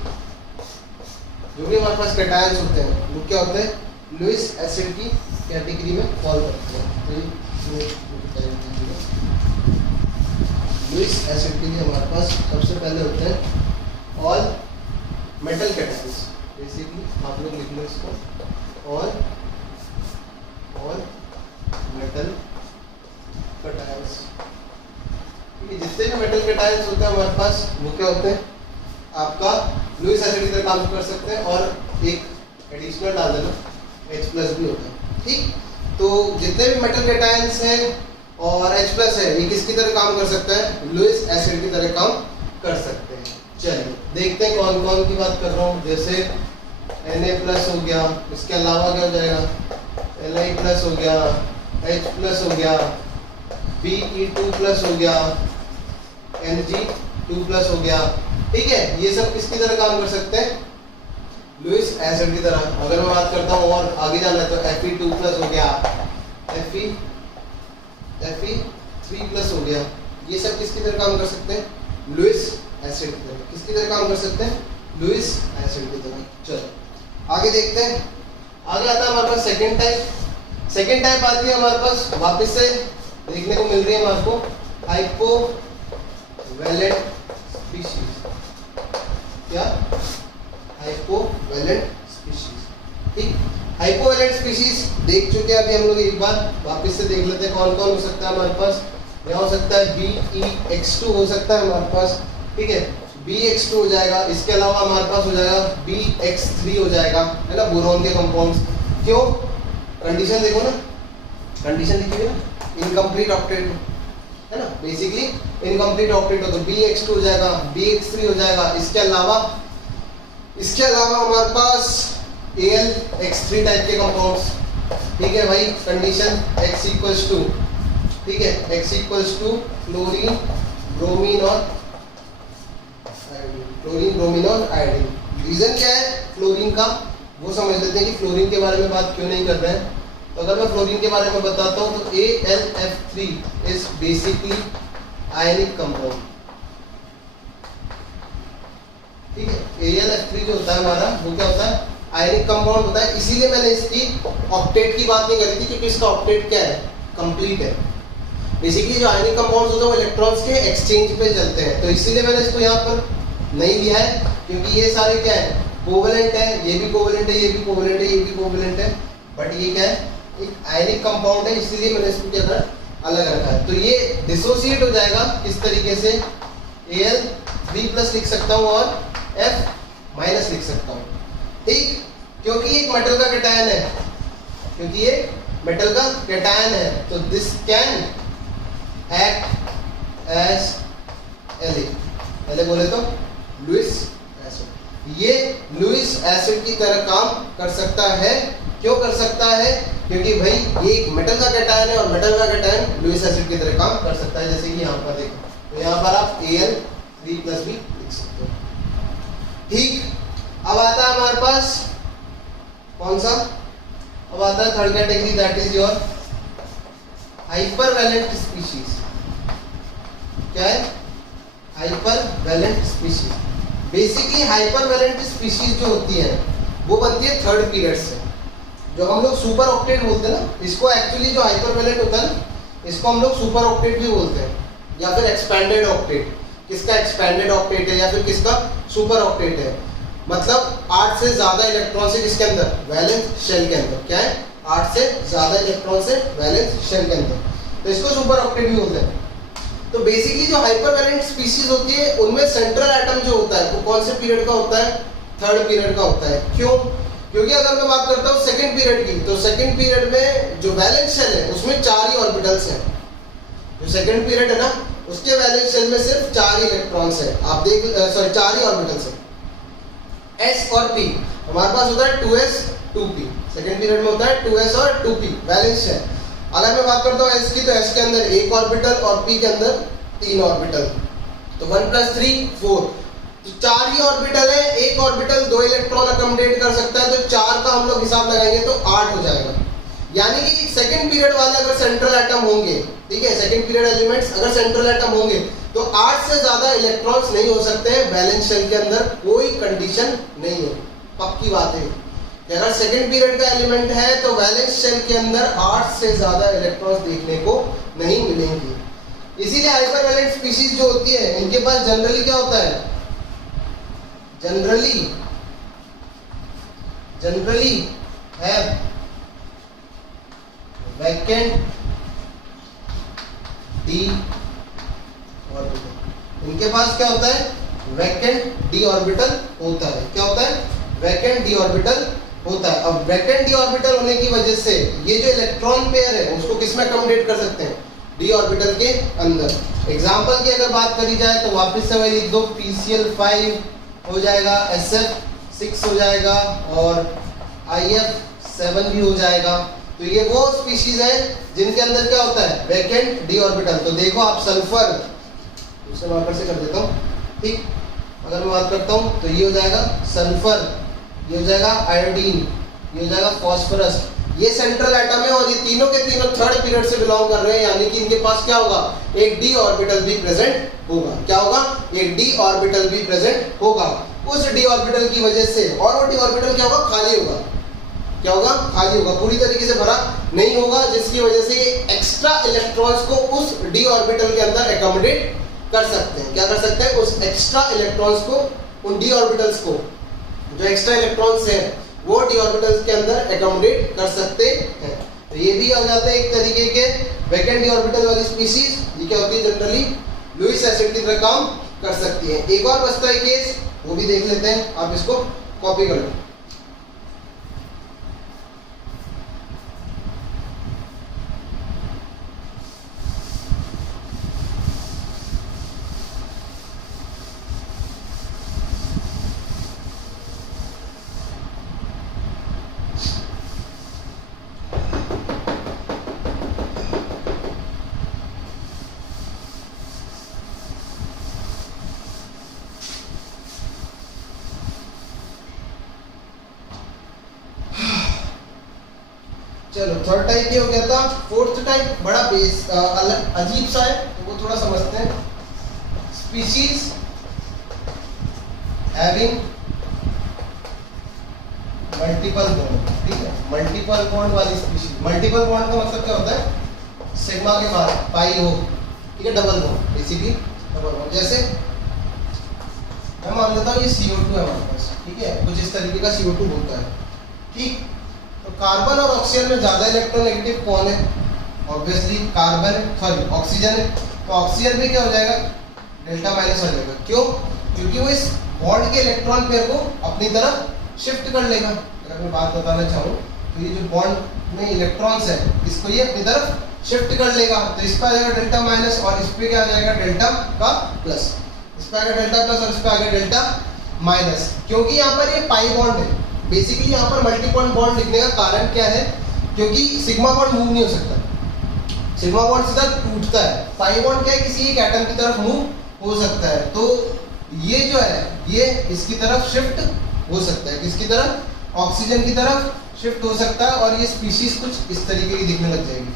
जो भी हमारे पास कैटायंस होते हैं वो क्या होते हैं, लुईस एसिड की कैटेगरी में फॉल करते हैं। लुईस एसिड के लिए हमारे पास सबसे पहले होते हैं ऑल मेटल कैटायंस। बेसिकली आप लोग लिख लो इसको, ऑल मेटल कैटायंस। जितने भी मेटल कैटायंस होते हैं हमारे पास वो क्या होते हैं, आपका लुईस एसिड की तरह काम कर सकते हैं। और एक एडिशनल डाल देना, H+ भी होता है। ठीक, तो जितने भी मेटल कैटायंस हैं और H+ है, ये किसकी तरह काम कर सकता है, लुईस एसिड की तरह काम कर सकते हैं। चलिए देखते हैं कौन कौन की बात कर रहा हूँ। जैसे Na+ हो गया, इसके अलावा क्या हो जाएगा, Li+ हो गया, H+ हो गया, Be2+ हो गया, Mg2+ हो गया। ठीक है, ये सब किसकी तरह काम कर सकते हैं, लुईस एसिड की तरह। अगर मैं बात करता हूँ और आगे जाना है तो Fe2+ हो गया, Fe3+ हो गया। ये सब किसकी तरह काम कर सकते हैं, लुईस एसिड की तरह। किसकी तरह काम कर सकते हैं, लुईस एसिड की तरह। चलो आगे देखते हैं। आगे आता है हमारे पास सेकेंड टाइप। सेकेंड टाइप आती है हमारे पास, वापस से देखने को मिल रही है हमारे को, हाइपोवैलेंट स्पीशीज। क्या, हाइपोवैलेंट स्पीशीज। ठीक, हाइपोवैलेंट स्पीशीज देख चुके हैं अभी हम लोग, एक बार वापस से देख लेते हैं कौन कौन हो सकता है हमारे पास। यहाँ हो सकता है BeX2 हो सकता है हमारे पास। ठीक है, BeX2 हो जाएगा। इसके अलावा हमारे पास हो जाएगा BeX3 हो जाएगा, है ना, बोरॉन के कंपाउंड्स। क्यों, कंडीशन देखो ना, कंडीशन देखिए ना, इनकम्प्लीट ऑक्टेट है ना। बेसिकली इनकम्प्लीट ऑक्टेट हो तो BX2 हो जाएगा, BX3 हो जाएगा। इसके अलावा हमारे पास AlX3 टाइप के कंपाउंड्स, ठीक है भाई। कंडीशन X इक्वल्स टू, ठीक है, X equals to fluorine bromine और आयोडीन। रीजन क्या है फ्लोरीन का वो समझ लेते हैं कि फ्लोरीन के बारे में बात क्यों नहीं कर रहे हैं। तो अगर मैं फ्लोरीन के बारे में बताता हूं तो AlF3 is basically ionic compound, ठीक है। AlF3 जो होता है हमारा वो क्या होता है, आयनिक कंपाउंड होता है। इसीलिए मैंने इसकी ऑक्टेट की बात नहीं करी थी क्योंकि इसका ऑक्टेट क्या है, कंप्लीट है। बेसिकली जो आयनिक कंपाउंड्स होते हैं वो इलेक्ट्रॉन्स के एक्सचेंज पे चलते हैं, तो इसीलिए मैंने इसको यहाँ पर नहीं लिया है क्योंकि ये सारे क्या है, कोवेलेंट है, ये भी कोवेलेंट है, ये भी कोवेलेंट है, ये भी कोवेलेंट है, बट ये क्या है, एक आयनिक कंपाउंड है, इसीलिए मैंने इसको क्या करा, अलग रखा है। तो ये डिसोसिएट हो जाएगा किस तरीके से, Al3+ लिख सकता हूँ और F- लिख सकता हूँ, ठीक, क्योंकि एक मेटल का कैटायन है, क्योंकि ये मेटल का कैटायन है, तो this can act as La बोले तो लुईस एसिड। ये लुईस एसिड की तरह काम कर सकता है। क्यों कर सकता है, क्योंकि भाई ये एक मेटल का कैटायन है और मेटल का कैटायन लुईस एसिड की तरह काम कर सकता है। जैसे कि यहाँ पर देखो, तो यहाँ पर आप Al3+ भी लिख सकते हो, ठीक। अब आता है हमारे पास कौन सा, अब आता है third category, that is your hypervalent species. क्या है, hypervalent species. Basically hypervalent species जो होती है वो बनती है थर्ड पीरियड से। जो हम लोग सुपर ऑक्टेट बोलते हैं ना, इसको एक्चुअली जो हाइपरवैलेंट होता है ना, इसको हम लोग सुपर ऑक्टेट भी बोलते हैं, या फिर एक्सपैंडेड ऑक्टेट। किसका एक्सपैंडेड ऑक्टेट है या फिर किसका सुपर ऑक्टेट है, मतलब 8 से ज्यादा इलेक्ट्रॉन से किसके अंदर, वैलेंस शेल के अंदर। क्या है, 8 से ज्यादा इलेक्ट्रॉन से वैलेंस शेल के अंदर, तो इसको सुपर ऑक्टेट भी बोलते हैं। तो बेसिकली जो हाइपरवैलेंट स्पीशीज होती है उनमें सेंट्रल एटम जो होता है वो कौन से पीरियड का होता है, थर्ड पीरियड का होता है। क्यों, क्योंकि अगर मैं बात करता हूँ सेकंड पीरियड की, तो सेकंड पीरियड में जो वैलेंस शेल है उसमें 4 ही ऑर्बिटल्स हैं। जो सेकंड पीरियड है ना उसके वैलेंस शेल में सिर्फ 4 ही इलेक्ट्रॉन्स हैं, आप देख 4 ही ऑर्बिटल्स हैं, S और P। हमारे पास होता है 2s 2p, सेकंड पीरियड में होता है 2s और 2p वैलेंस शेल। अगर मैं बात करता हूँ S की, तो S के अंदर 1 ऑर्बिटल और P के अंदर 3 ऑर्बिटल, तो 1 + 3 4, तो 4 ही ऑर्बिटल है, एक ऑर्बिटल 2 इलेक्ट्रॉन अकोमोडेट कर सकता है, तो 4 का हम लोग हिसाब लगाएंगे तो 8 हो जाएगा। यानी कि सेकंड पीरियड वाले अगर सेंट्रल एटम होंगे, ठीक है, सेकंड पीरियड एलिमेंट्स अगर सेंट्रल एटम होंगे तो 8 से ज्यादा इलेक्ट्रॉन्स नहीं हो सकते हैं वैलेंस शेल के अंदर, कोई कंडीशन नहीं है, पक्की बात है। अगर सेकंड पीरियड का एलिमेंट है तो वैलेंस शेल के अंदर 8 से ज्यादा इलेक्ट्रॉन्स देखने को नहीं मिलेंगे। इसीलिए हाइपरवैलेंट स्पीशीज जो होती है इनके पास जनरली क्या होता है, generally have vacant d orbital. इनके पास क्या होता है, वैकेंट d ऑर्बिटल होता है। क्या होता है, वैकेंट d ऑर्बिटल होता है। अब वैकेंट d ऑर्बिटल होने की वजह से ये जो इलेक्ट्रॉन पेयर है उसको किसमें अकोमोडेट कर सकते हैं, d ऑर्बिटल के अंदर। एग्जांपल की अगर बात करी जाए तो वापस से वही लिख दो, PCl5 हो जाएगा, SF6 हो जाएगा और IF7 भी हो जाएगा। तो ये वो स्पीशीज है जिनके अंदर क्या होता है, वैकेंट d ऑर्बिटल। तो देखो आप सल्फर, दूसरे मार्कर से कर देता हूँ, ठीक। अगर मैं बात करता हूँ तो ये हो जाएगा सल्फर, ये हो जाएगा आयोडीन, ये हो जाएगा फॉस्फोरस। ये सेंट्रल एटम है और ये तीनों के तीनों थर्ड पीरियड से बिलोंग कर रहे हैं, यानी कि इनके पास क्या होगा, एक d ऑर्बिटल भी प्रेजेंट होगा। क्या होगा, एक d ऑर्बिटल भी प्रेजेंट होगा। उस d ऑर्बिटल की वजह से, और वो d ऑर्बिटल क्या होगा, खाली होगा। क्या होगा, खाली होगा, पूरी तरीके से भरा नहीं होगा, जिसकी वजह से ये एक्स्ट्रा इलेक्ट्रॉन्स को उस d ऑर्बिटल के अंदर एकोमोडेट कर सकते हैं। क्या कर सकते हैं, उस एक्स्ट्रा इलेक्ट्रॉन्स को, उन d ऑर्बिटल्स को, जो एक्स्ट्रा इलेक्ट्रॉन्स हैं वो d ऑर्बिटल्स के अंदर एकोमोडेट कर सकते हैं। तो ये भी आ जाते हैं एक तरीके के वैकेंट d ऑर्बिटल वाली स्पीशीज। ये क्या होती है, जनरली लुईस एसिड की तरह काम कर सकती है। एक और बचता है केस, वो भी देख लेते हैं, आप इसको कॉपी कर लो। चलो थर्ड टाइप ये हो गया था। फोर्थ टाइप बड़ा बेस अलग अजीब सा है, तो वो थोड़ा समझते हैं। स्पीशीज हैविंग मल्टीपल बॉन्ड, ठीक है, मल्टीपल बॉन्ड वाली स्पीशीज। मल्टीपल बॉन्ड का मतलब क्या होता है, सिग्मा के बाद पाई हो, ठीक है, double bond, basically double bond. जैसे मैं मान लेता हूँ ये CO2 है हमारे पास, ठीक है, कुछ इस तरीके का CO2 होता है, ठीक। तो कार्बन और ऑक्सीजन में ज्यादा इलेक्ट्रोनेगेटिव कौन है? ऑब्वियसली कार्बन, सॉरी ऑक्सीजन है। तो ऑक्सीजन में क्या हो जाएगा, डेल्टा माइनस हो जाएगा। क्यों? क्योंकि वो इस बॉन्ड के इलेक्ट्रॉन पेयर को अपनी तरफ शिफ्ट कर लेगा। अगर मैं बात बताना चाहूँ तो ये जो बॉन्ड में इलेक्ट्रॉन्स है, इसको ये अपनी तरफ शिफ्ट कर लेगा। तो इस पर आ जाएगा डेल्टा माइनस और इस पे क्या आ जाएगा, डेल्टा का प्लस। इस पे आएगा डेल्टा प्लस और इस पे आएगा डेल्टा माइनस। क्योंकि यहाँ पर ये पाई बॉन्ड है। बेसिकली यहाँ पर मल्टीपल बॉन्ड लिखने का कारण क्या है, क्योंकि सिग्मा बॉन्ड मूव नहीं हो सकता, सिग्मा बॉन्ड सीधा टूटता है। पाई बॉन्ड क्या है, किसी एक एटम की तरफ मूव हो सकता है। तो ये जो है ये इसकी तरफ शिफ्ट हो सकता है, किसकी तरफ, ऑक्सीजन की तरफ शिफ्ट हो सकता है। और ये स्पीशीज कुछ इस तरीके की दिखने लग जाएगी,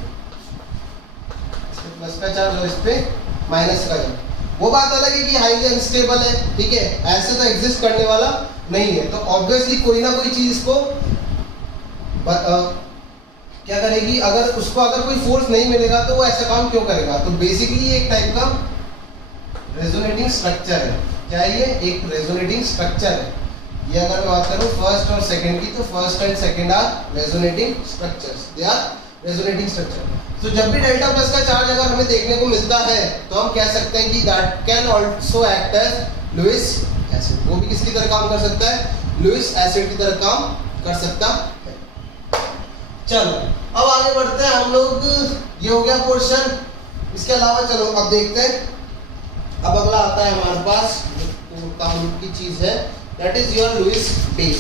इस पे प्लस का चार्ज और इस पे माइनस का चार्ज। वो बात अलग है कि हाईली अनस्टेबल है, ठीक है, ऐसे तो एग्जिस्ट करने वाला नहीं है। तो ऑब्वियसली कोई ना कोई चीज इसको क्या करेगी, अगर उसको अगर कोई फोर्स नहीं मिलेगा तो वो ऐसा काम क्यों करेगा। तो बेसिकली एक टाइप का रेजोनेटिंग स्ट्रक्चर है। क्या ये एक रेजोनेटिंग स्ट्रक्चर है। ये अगर मैं बात करूं फर्स्ट और सेकंड की, तो first and second are resonating structures, they are resonating structure. तो जब भी डेल्टा प्लस का चार्ज अगर हमें देखने को मिलता है तो हम कह सकते हैं कि that can also act as Lewis acid. वो भी किसकी तरह काम कर सकता है, लुईस एसिड की तरह काम कर सकता है। चलो अब आगे बढ़ते हैं हम लोग। ये हो गया पोर्शन। इसके अलावा चलो अब देखते हैं, अब अगला आता है हमारे पास काम की चीज है, that is your Lewis base.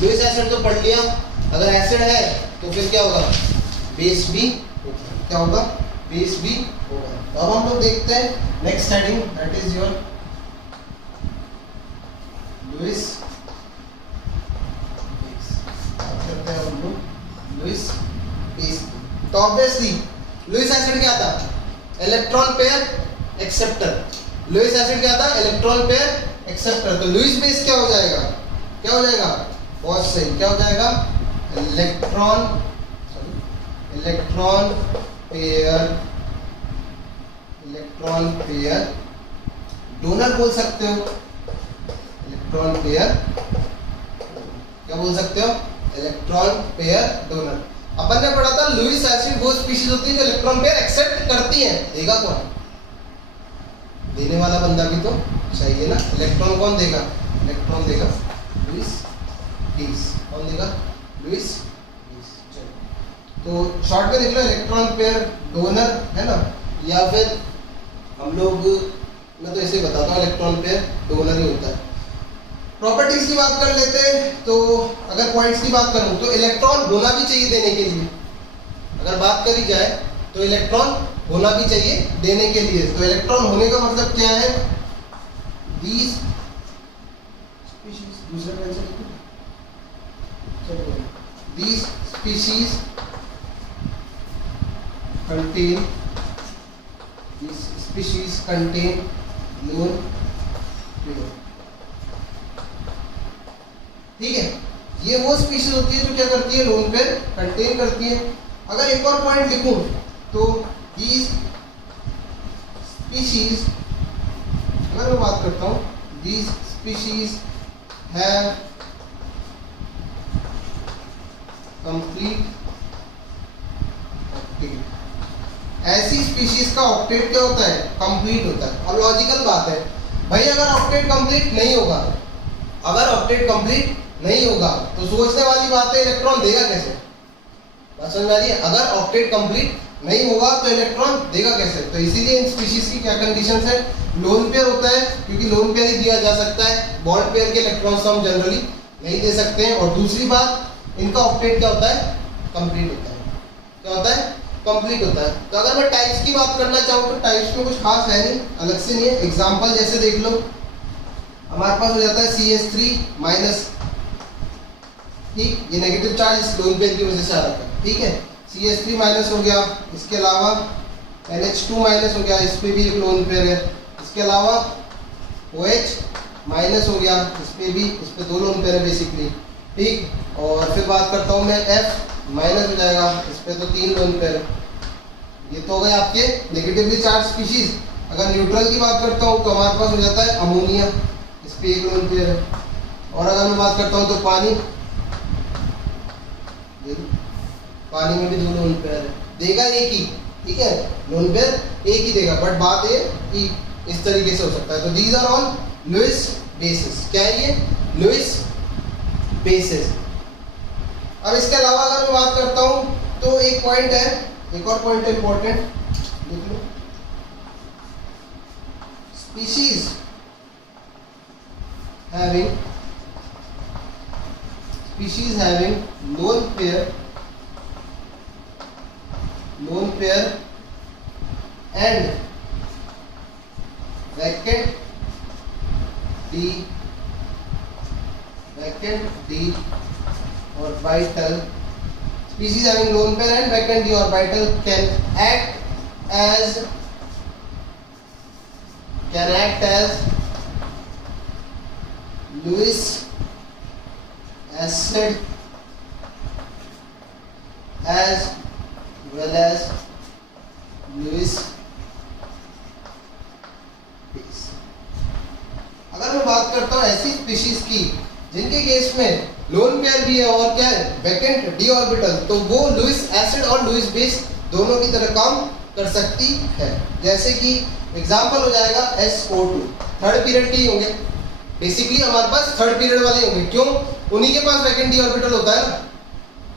Lewis acid तो पढ़ लिया, अगर एसिड है तो फिर क्या होगा, बेस भी क्या होगा, बेस भी होगा। तो अब हम लोग देखते हैं next heading, that is your Lewis base. बात करते हैं हम लोग लुईस बेस। तो ऑब्वियसली लुईस एसिड क्या था, electron pair acceptor. Lewis acid क्या था, इलेक्ट्रॉन पेयर एक्सेप्टर। तो लुईस बेस क्या हो जाएगा, क्या हो जाएगा, बहुत सही, क्या हो जाएगा, इलेक्ट्रॉन पेयर डोनर बोल सकते हो। इलेक्ट्रॉन पेयर क्या बोल सकते हो, इलेक्ट्रॉन पेयर डोनर। अपन ने पढ़ा था लुईस एसिड वो स्पीशीज होती है जो इलेक्ट्रॉन पेयर एक्सेप्ट करती है। देगा कौन, देने वाला बंदा भी तो चाहिए ना। इलेक्ट्रॉन कौन देगा, इलेक्ट्रॉन देगा लुईस बेस। कौन देगा, लुईस बेस। चलो तो शॉर्ट में देख लो, इलेक्ट्रॉन पेयर डोनर है ना, या फिर हम लोग, मैं तो ऐसे बताता हूँ, इलेक्ट्रॉन पेयर डोनर ही होता है। प्रॉपर्टीज की बात कर लेते हैं। तो अगर पॉइंट्स की बात करूं तो इलेक्ट्रॉन होना भी चाहिए देने के लिए। अगर बात करी जाए तो इलेक्ट्रॉन होना भी चाहिए देने के लिए। तो इलेक्ट्रॉन होने का मतलब क्या है, these species, दूसरा आंसर चलो, these species contain lone pair। ठीक है, ये वो स्पीशीज होती है जो क्या करती है, लोन पेयर कंटेन करती है। अगर एक और पॉइंट लिखूं तो these species, अगर मैं बात करता हूं, these species have complete octet। ऐसी स्पीशीज का ऑक्टेट क्या होता है, कंप्लीट होता है। अब लॉजिकल बात है भाई, अगर ऑक्टेट कंप्लीट नहीं होगा, अगर ऑक्टेट कंप्लीट नहीं होगा तो सोचने वाली बात है इलेक्ट्रॉन देगा कैसे। बात समझ में आ रही है, अगर ऑक्टेट कंप्लीट नहीं होगा तो इलेक्ट्रॉन देगा कैसे। तो इसीलिए इन स्पीशीज की क्या कंडीशंस है, लोन पेयर होता है, क्योंकि लोन पेयर ही दिया जा सकता है, बॉन्ड पेयर के इलेक्ट्रॉन्स हम जनरली नहीं दे सकते हैं। और दूसरी बात, इनका ऑक्टेट क्या होता है, कंप्लीट होता है। क्या होता है, कंप्लीट होता है। तो अगर मैं टाइप्स की बात करना चाहूँ तो टाइप्स में कुछ खास है नहीं, अलग से नहीं है। एग्जाम्पल जैसे देख लो, हमारे पास हो जाता है CH3-, ठीक, ये नेगेटिव चार्ज इस लोन पेयर की वजह से आ रहा है, ठीक है। CH3 माइनस हो गया, इसके अलावा NH2 माइनस हो गया, इस पे भी एक लोन पेयर है, इसके अलावा OH माइनस हो गया, इस पे भी, इस पे दो लोन पेयर है बेसिकली, ठीक। और फिर बात करता हूँ मैं F माइनस हो जाएगा, इस पे तो 3 लोन पेयर है। ये तो हो गए आपके नेगेटिवली चार्ज स्पीशीज। अगर न्यूट्रल की बात करता हूँ तो हमारे पास हो जाता है अमोनिया, इस पे एक लोन पेयर है। और अगर मैं बात करता हूँ तो पानी में भी 2 लोन पेयर है, देगा एक ही, ठीक है, लोन पेयर एक ही देगा, बट बात ये कि इस तरीके से हो सकता है। तो these are all Lewis bases. क्या है ये? Lewis bases. अब इसके अलावा अगर मैं बात करता हूँ तो एक पॉइंट है, एक और पॉइंट है इंपॉर्टेंट, देख लो। Species having lone pair and vacant D orbital. Species having lone pair and vacant D orbital can act as Lewis acid as well as Lewis base। अगर मैं बात करता हूँ ऐसी स्पीशीज की जिनके केस में लोन पेयर भी है और क्या है, वैकेंट डी ऑर्बिटल, तो वो लुईस एसिड और लुईस बेस दोनों की तरह काम कर सकती है। जैसे कि एग्जांपल हो जाएगा SO2, थर्ड पीरियड के ही होंगे बेसिकली, हमारे पास थर्ड पीरियड वाले होंगे, क्यों? उन्हीं के पास वैकेंट डी ऑर्बिटल होता है ना,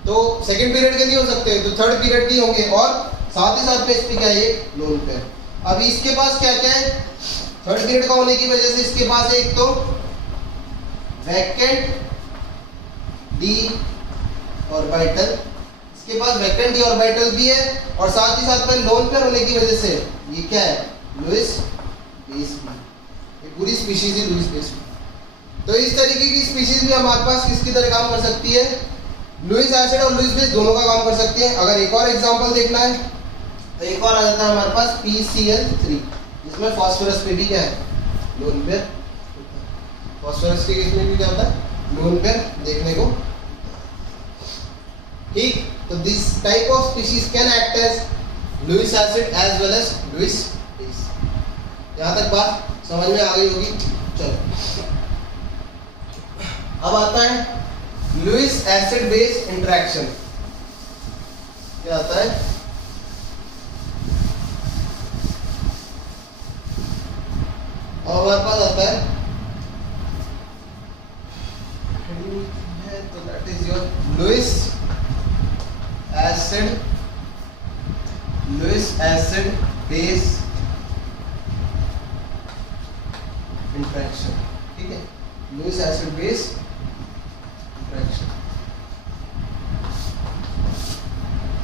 तो सेकंड पीरियड के नहीं हो सकते, तो थर्ड पीरियड के होंगे। और साथ ही साथ में इस पे क्या है, लोन पेयर। अब इसके पास क्या क्या है, थर्ड पीरियड का होने की वजह से इसके पास एक तो वैकेंट डी ऑर्बिटल, इसके पास वैकेंट डी ऑर्बिटल भी है, और साथ ही साथ में लोन पेयर होने की वजह से ये क्या है, लुईस बेस भी। ये पूरी स्पीशीज है लुईस बेस। तो इस तरीके की स्पीशीज भी हमारे पास किसकी तरह काम कर सकती है, लुईस एसिड और लुईस बेस दोनों का काम कर सकती है। अगर एक और एग्जांपल देखना है तो एक और आ जाता है हमारे पास PCl3, जिसमें फास्फोरस पे भी क्या है, लोन पेयर। फास्फोरस के केस में भी क्या होता है, लोन पेयर देखने को, ठीक। तो this type of species can act as Lewis acid as well as Lewis base. यहाँ तक बात समझ में आ गई होगी। चलो अब आता है लुईस एसिड बेस इंटरेक्शन। क्या आता है, और हमारे पास आता है तो that is your Lewis acid base interaction, ठीक है, Lewis acid base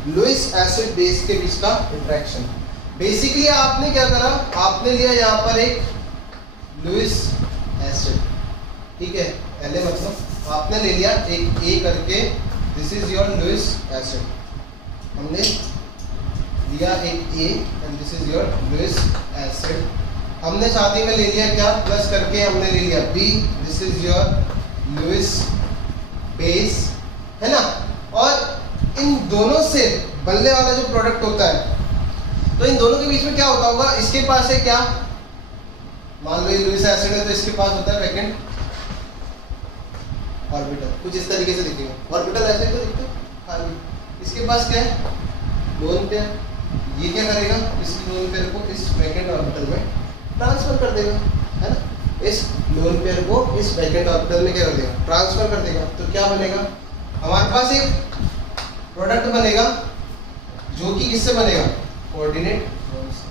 Lewis acid base के बीच का इंटरेक्शन। बेसिकली आपने क्या करा, आपने लिया यहाँ पर एक लुईस एसिड, ठीक है, पहले मतलब आपने ले लिया एक A करके, this is your Lewis acid, हमने लिया एक A and this is your Lewis acid. हमने साथ ही में ले लिया क्या, प्लस करके हमने ले लिया B, this is your Lewis base, है ना। और इन दोनों से बनने वाला जो प्रोडक्ट होता है, तो इन दोनों के बीच में क्या होता होगा, इसके पास है क्या, मान लो ये लुईस एसिड है तो इसके पास होता है वैकेंट ऑर्बिटल, कुछ इस तरीके से दिखेगा, ऑर्बिटल ऐसे तो दिखते हैं। इसके पास क्या है, लोन पेयर, ये क्या करेगा, इस लोन पेयर को इस वैकेंट ऑर्बिटल में ट्रांसफर कर देगा, है ना। इस लोन पेयर को इस वैकेंट ऑर्बिटल में क्या कर देगा, ट्रांसफर कर देगा। तो क्या बनेगा, हमारे पास एक प्रोडक्ट बनेगा जो कि किससे बनेगा, कोऑर्डिनेट बॉन्ड से।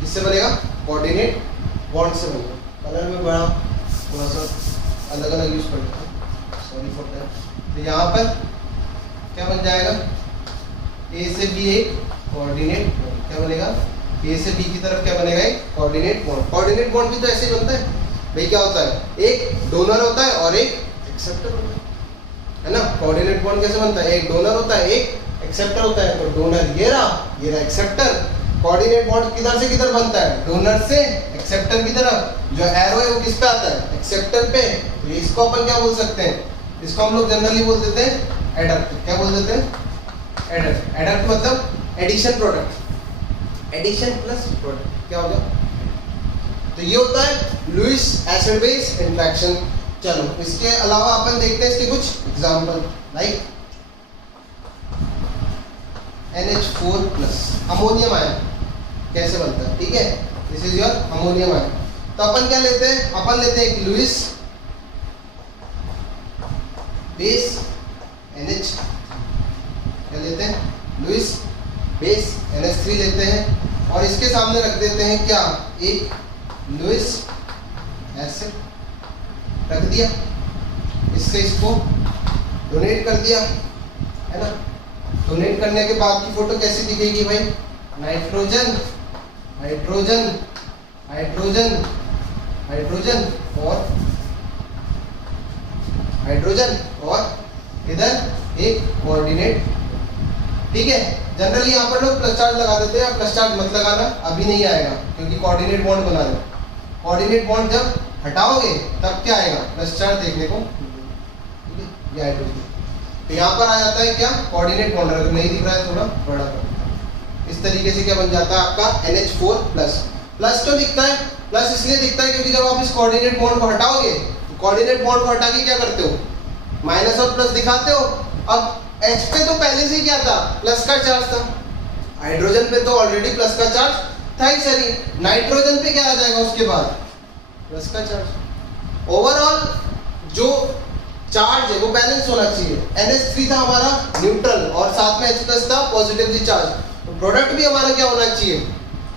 किससे बनेगा, कोऑर्डिनेट बॉन्ड से बनेगा। कलर में बड़ा थोड़ा सा अलग अलग यूज करते हैं, सॉरी फॉर दैट। तो यहाँ पर क्या बन जाएगा, A से B एक कोऑर्डिनेट बॉन्ड, क्या बनेगा, A से B की तरफ क्या बनेगा, एक कोऑर्डिनेट बॉन्ड। कोऑर्डिनेट बॉन्ड भी तो ऐसे ही बनता है भाई, क्या होता है, एक डोनर होता है और एक एक्सेप्टर होता है ना। कोऑर्डिनेट बॉन्ड कैसे बनता है, एक डोनर होता है, एक एक्सेप्टर होता है, तो डोनर ये रहा एक्सेप्टर। कोऑर्डिनेट बॉन्ड किधर से किधर बनता है, डोनर से एक्सेप्टर की तरफ। जो एरो है वो किस पे आता है, एक्सेप्टर पे। तो इसको अपन क्या बोल सकते हैं, इसको हम लोग जनरली बोल देते हैं एडक्ट। क्या बोल देते हैं, एडक्ट। एडक्ट मतलब addition product, addition plus product क्या होगा। तो ये होता है लुईस एसिड बेस इंटरेक्शन। चलो इसके अलावा अपन देखते हैं इसके कुछ example, like NH4+ ammonium ion कैसे बनता है, ठीक है। This is your ammonium ion. तो अपन क्या लेते हैं, अपन लेते हैं एक लुईस बेस NH, क्या लेते हैं, लुईस बेस NH3 लेते हैं और इसके सामने रख देते हैं क्या, एक लुईस एसिड रख दिया, इससे इसको डोनेट कर दिया, है ना। डोनेट करने के बाद की फोटो कैसी दिखेगी भाई, नाइट्रोजन हाइड्रोजन हाइड्रोजन हाइड्रोजन और हाइड्रोजन और इधर एक कोऑर्डिनेट, ठीक है। जनरली यहाँ पर लोग प्लस चार्ज लगा देते हैं, प्लस चार्ज मत लगाना, अभी नहीं आएगा क्योंकि कोऑर्डिनेट बॉन्ड बना रहे हो। कोऑर्डिनेट बॉन्ड जब हटाओगे तब क्या आएगा, प्लस चार्ज देखने को, ठीक है, ये हाइड्रोजन। तो यहाँ पर आ जाता है क्या, कोऑर्डिनेट बॉन्ड। अगर नहीं दिख रहा है थोड़ा बड़ा कर, इस तरीके से क्या बन जाता है आपका NH4+। प्लस क्यों दिखता है, प्लस इसलिए दिखता है क्योंकि जब आप इस कोऑर्डिनेट बॉन्ड को हटाओगे, तो कोऑर्डिनेट बॉन्ड को हटा के क्या करते हो, माइनस और प्लस दिखाते हो। अब H पे तो पहले से क्या था, प्लस का चार्ज था, हाइड्रोजन पे तो ऑलरेडी प्लस का चार्ज था ही सही, नाइट्रोजन पे क्या आ जाएगा उसके बाद, प्लस का चार्ज। ओवरऑल जो चार्ज है वो बैलेंस होना चाहिए। NH3 था हमारा न्यूट्रल और साथ में H+ था पॉजिटिवली चार्ज, तो प्रोडक्ट भी हमारा क्या होना चाहिए,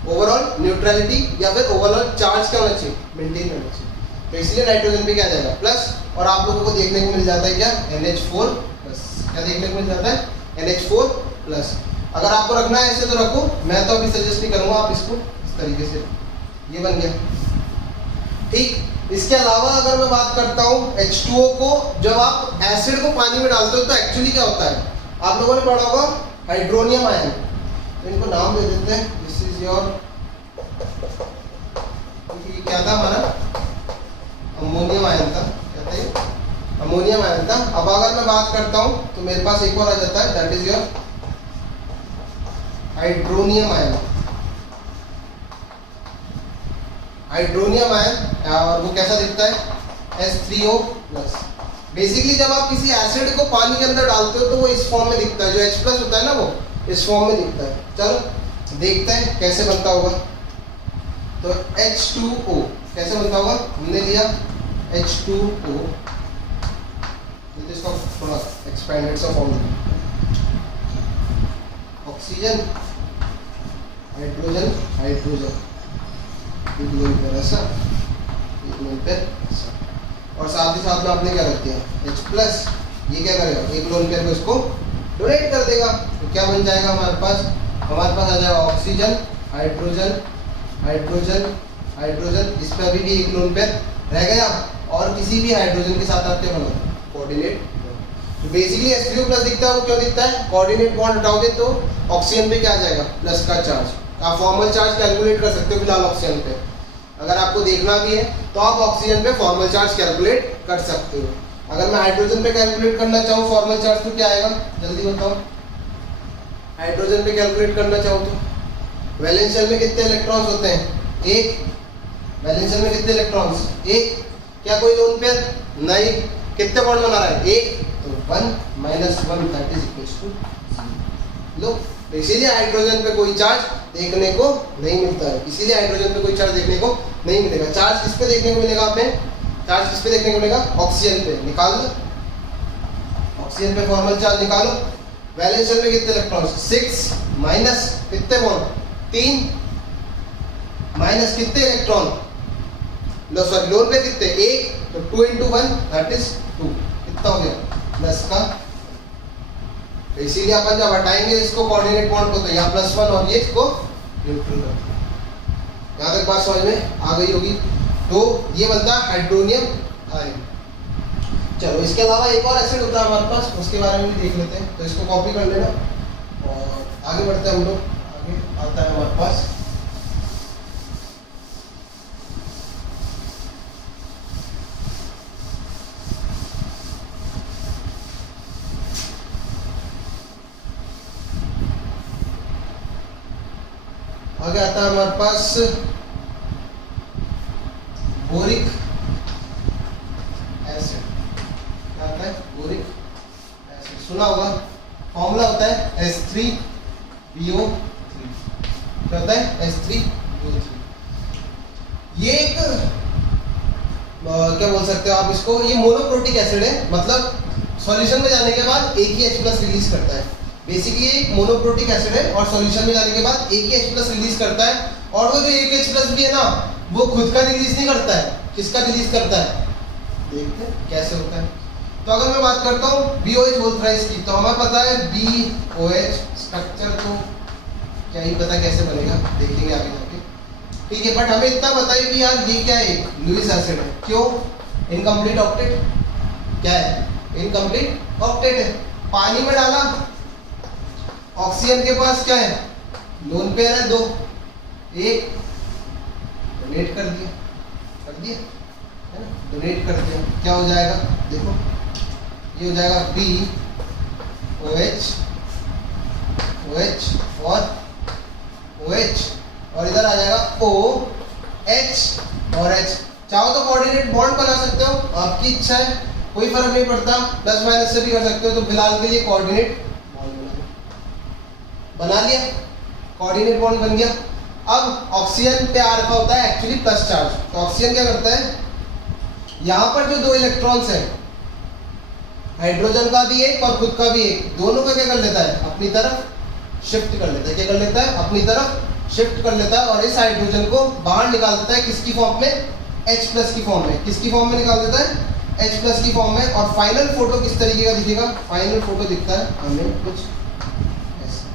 ओवरऑल न्यूट्रलिटी या फिर ओवरऑल चार्ज क्या होना चाहिए, मेंटेन करना चाहिए। तो इसलिए नाइट्रोजन पे क्या आ जाएगा, प्लस। और आप लोगों को देखने को मिल जाता है क्या, NH4+। क्या देखने को मिल जाता है, NH4+। अगर आपको रखना है ऐसे तो रखो, मैं तो अभी सजेस्ट नहीं करूंगा, आप इसको इस तरीके से, ये बन गया, ठीक। इसके अलावा अगर मैं बात करता हूँ H2O को, जब आप एसिड को पानी में डालते हो तो एक्चुअली क्या होता है, आप लोगों ने पढ़ा होगा हाइड्रोनियम आयन। तो इनको नाम दे देते हैं, दिस इज योर, क्या था हमारा, अमोनियम आयन था, क्या था ये, अमोनियम आयन था। अब अगर मैं बात करता हूँ तो मेरे पास एक और आ जाता है, that is your hydronium ion. Hydronium ion और वो कैसा दिखता है, H3O+। बेसिकली जब आप किसी एसिड को पानी के अंदर डालते हो तो वो इस फॉर्म में दिखता है, जो H+ होता है ना वो इस फॉर्म में दिखता है। चलो देखते हैं कैसे बनता होगा। तो H2O कैसे बनता होगा, हमने लिया H2O, इसको थोड़ा एक्सपेंडेड सा फॉर्म, ऑक्सीजन हाइड्रोजन हाइड्रोजन, एक लोन पे ऐसा, एक लोन पे ऐसा, और साथ ही साथ में आपने क्या रख दिया, H+। ये क्या करेगा, एक लोन पेयर को इसको डोनेट कर देगा। तो क्या बन जाएगा हमारे पास आ जाएगा ऑक्सीजन हाइड्रोजन हाइड्रोजन हाइड्रोजन। इस पर अभी भी एक लोन पेयर रह गया और किसी भी हाइड्रोजन के साथ आप क्या बनाओ, कोऑर्डिनेट। तो बेसिकली H3O+ दिखता है, वो क्यों दिखता है, कोऑर्डिनेट बॉन्ड हटाओगे तो ऑक्सीजन पे क्या आ जाएगा, प्लस का चार्ज। आप फॉर्मल चार्ज कैलकुलेट कर सकते हो फिलहाल ऑक्सीजन पे, अगर आपको देखना भी है तो आप ऑक्सीजन पे फॉर्मल चार्ज कैलकुलेट कर सकते हो। अगर मैं हाइड्रोजन पे कैलकुलेट करना चाहूँ फॉर्मल चार्ज तो क्या आएगा, जल्दी बताओ। हाइड्रोजन पे कैलकुलेट करना चाहूँ तो वैलेंस शेल में कितने इलेक्ट्रॉन्स होते हैं, एक। वैलेंस शेल में कितने इलेक्ट्रॉन्स, एक। क्या कोई लोन पेयर, नहीं। कितने बॉन्ड बना रहा है, एक, तो 1 - 1 दैट इज इक्वल्स टू 0। लो, तो इसीलिए हाइड्रोजन पे कोई चार्ज देखने को नहीं मिलता है, इसीलिए हाइड्रोजन पे कोई चार्ज देखने को नहीं मिलेगा। चार्ज किस पे देखने को मिलेगा, हमें चार्ज किस पे देखने को मिलेगा, ऑक्सीजन पे। निकाल लो, ऑक्सीजन पे फॉर्मल चार्ज निकालो। वैलेंस शेल में कितने इलेक्ट्रॉन्स, 6 माइनस कितने बॉन्ड, 3 माइनस कितने इलेक्ट्रॉन, लो सॉरी लोन पे कितने, 1, तो 2 × 1 दैट इज 2, कितना हो गया, प्लस का। तो इसीलिए अपन जब हटाएंगे इसको कोऑर्डिनेट बॉन्ड को तो यहाँ +1 और ये इसको न्यूट्रल कर देंगे। यहाँ तक बात समझ में आ गई होगी। तो ये बनता है हाइड्रोनियम आयन। चलो इसके अलावा एक और एसिड होता है हमारे पास, उसके बारे में भी देख लेते हैं। तो इसको कॉपी कर लेना, आगे बढ़ते हैं हम लोग। आगे आता है हमारे पास हमारे पास बोरिक एसिड। क्या आता है? बोरिक एसिड सुना होगा, फॉर्मूला होता है H3BO3। क्या होता है? H3BO3। ये एक क्या बोल सकते हो आप इसको, ये मोनोप्रोटिक एसिड है, मतलब सॉल्यूशन में जाने के बाद एक ही H+ रिलीज करता है। बेसिकली एक मोनोप्रोटिक एसिड है और सॉल्यूशन में जाने के बाद एक ही H+ रिलीज करता है, और वो जो एक H+ भी है ना, वो खुद का रिलीज नहीं करता है। किसका रिलीज करता है? देखते हैं कैसे होता है। तो अगर मैं बात करता हूँ BOH बोल रहा है इसकी, तो हमें पता है BOH स्ट्रक्चर तो क्या ही पता कैसे बनेगा, देखेंगे आगे जाके, ठीक है। बट हमें इतना पता है कि यार ये क्या है, लुईस एसिड है। क्यों? Incomplete octet. क्या है? इनकम्प्लीट ऑक्टेट है। पानी में डाला, ऑक्सीजन के पास क्या है? लोन पेयर है, दो, एक डोनेट कर दिया है ना, डोनेट कर दिया। क्या हो जाएगा? देखो ये हो जाएगा BOH और OH, और इधर आ जाएगा OH और H। चाहो तो कोऑर्डिनेट बॉन्ड बना सकते हो, आपकी इच्छा है, कोई फर्क नहीं पड़ता, प्लस माइनस से भी कर सकते हो। तो फिलहाल के लिए कोऑर्डिनेट बॉन्ड बना लिया, कोऑर्डिनेट बॉन्ड बन गया। अब ऑक्सीजन पे आ रखा होता है एक्चुअली प्लस चार्ज, तो ऑक्सीजन क्या करता है, यहां पर जो दो इलेक्ट्रॉन्स है, हाइड्रोजन का भी एक और खुद का भी एक, दोनों का क्या कर लेता है? अपनी तरफ शिफ्ट कर लेता है। क्या कर लेता है? अपनी तरफ शिफ्ट कर लेता है, और इस हाइड्रोजन को बाहर निकाल देता है। किसकी फॉर्म में? H+ की फॉर्म में। किसकी फॉर्म में निकाल देता है? H+ की फॉर्म में। और फाइनल फोटो किस तरीके का दिखेगा? फाइनल फोटो दिखता है हमें कुछ ऐसा।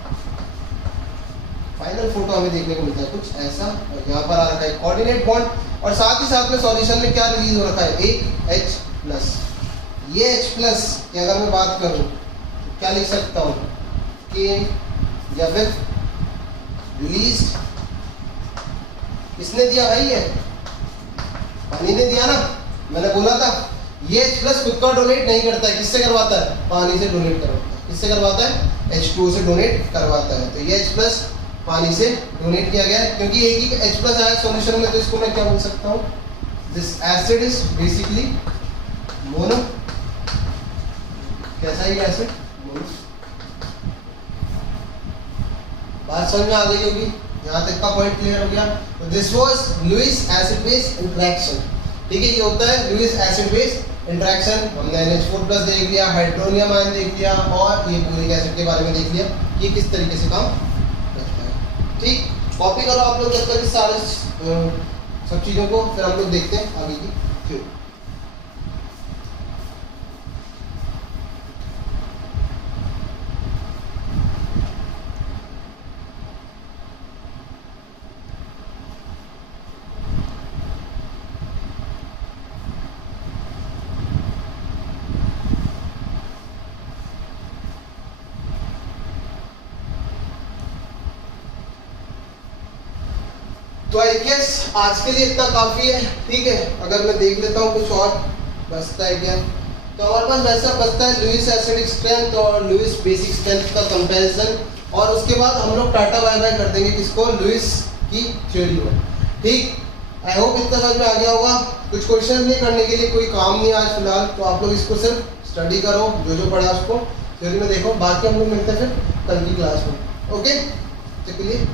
फाइनल फोटो हमें देखने को मिलता है कुछ ऐसा, और यहाँ पर आ रखा है कोऑर्डिनेट बॉन्ड, और साथ ही साथ में सॉल्यूशन में क्या रिलीज हो रखा है? एक H+। ये H+ की अगर मैं बात करूं तो क्या लिख सकता हूं? कि या फिर रिलीज किसने दिया भाई? ये पानी ने दिया ना। मैंने बोला था ये H+ खुद का डोनेट नहीं करता है, किससे करवाता है? पानी से डोनेट करवाता है। किससे करवाता है? H2O से डोनेट करवाता है। तो ये H+ पानी से डोनेट किया गया है, क्योंकि एक ही H+ आया सॉल्यूशन में, तो इसको मैं क्या बोल सकता हूँ? This acid is basically mono. कैसा ही एसिड? मोनो। बात समझ में आ गई होगी, यहाँ तक का पॉइंट क्लियर हो गया। तो this was Lewis acid base interaction, ठीक है। ये होता है लुईस एसिड बेस इंटरेक्शन। हमने NH4+ देख लिया, हाइड्रोनियम आयन देख लिया, और ये बोरिक एसिड के बारे में देख लिया कि किस तरीके से काम करता है, ठीक। कॉपी करो आप लोग जब तक सारे सब चीज़ों को, फिर हम लोग देखते हैं आगे की थ्योरी। तो आई गेस आज के लिए इतना काफ़ी है, ठीक है। अगर मैं देख लेता हूँ कुछ और बचता है क्या, तो हमारे पास वैसा बचता है लुईस एसिडिक स्ट्रेंथ और लुईस बेसिक स्ट्रेंथ का कंपैरिजन, और उसके बाद हम लोग टाटा बाय बाय कर देंगे किसको? लुईस की थ्योरी में, ठीक। आई होप इतना समझ में आ गया होगा। कुछ क्वेश्चन नहीं करने के लिए कोई काम नहीं आज फिलहाल, तो आप लोग इसको सिर्फ स्टडी करो, जो पढ़ा उसको थ्योरी में देखो। बाकी हम लोग मिलते हैं फिर कल की क्लास में, ओके। चलिए।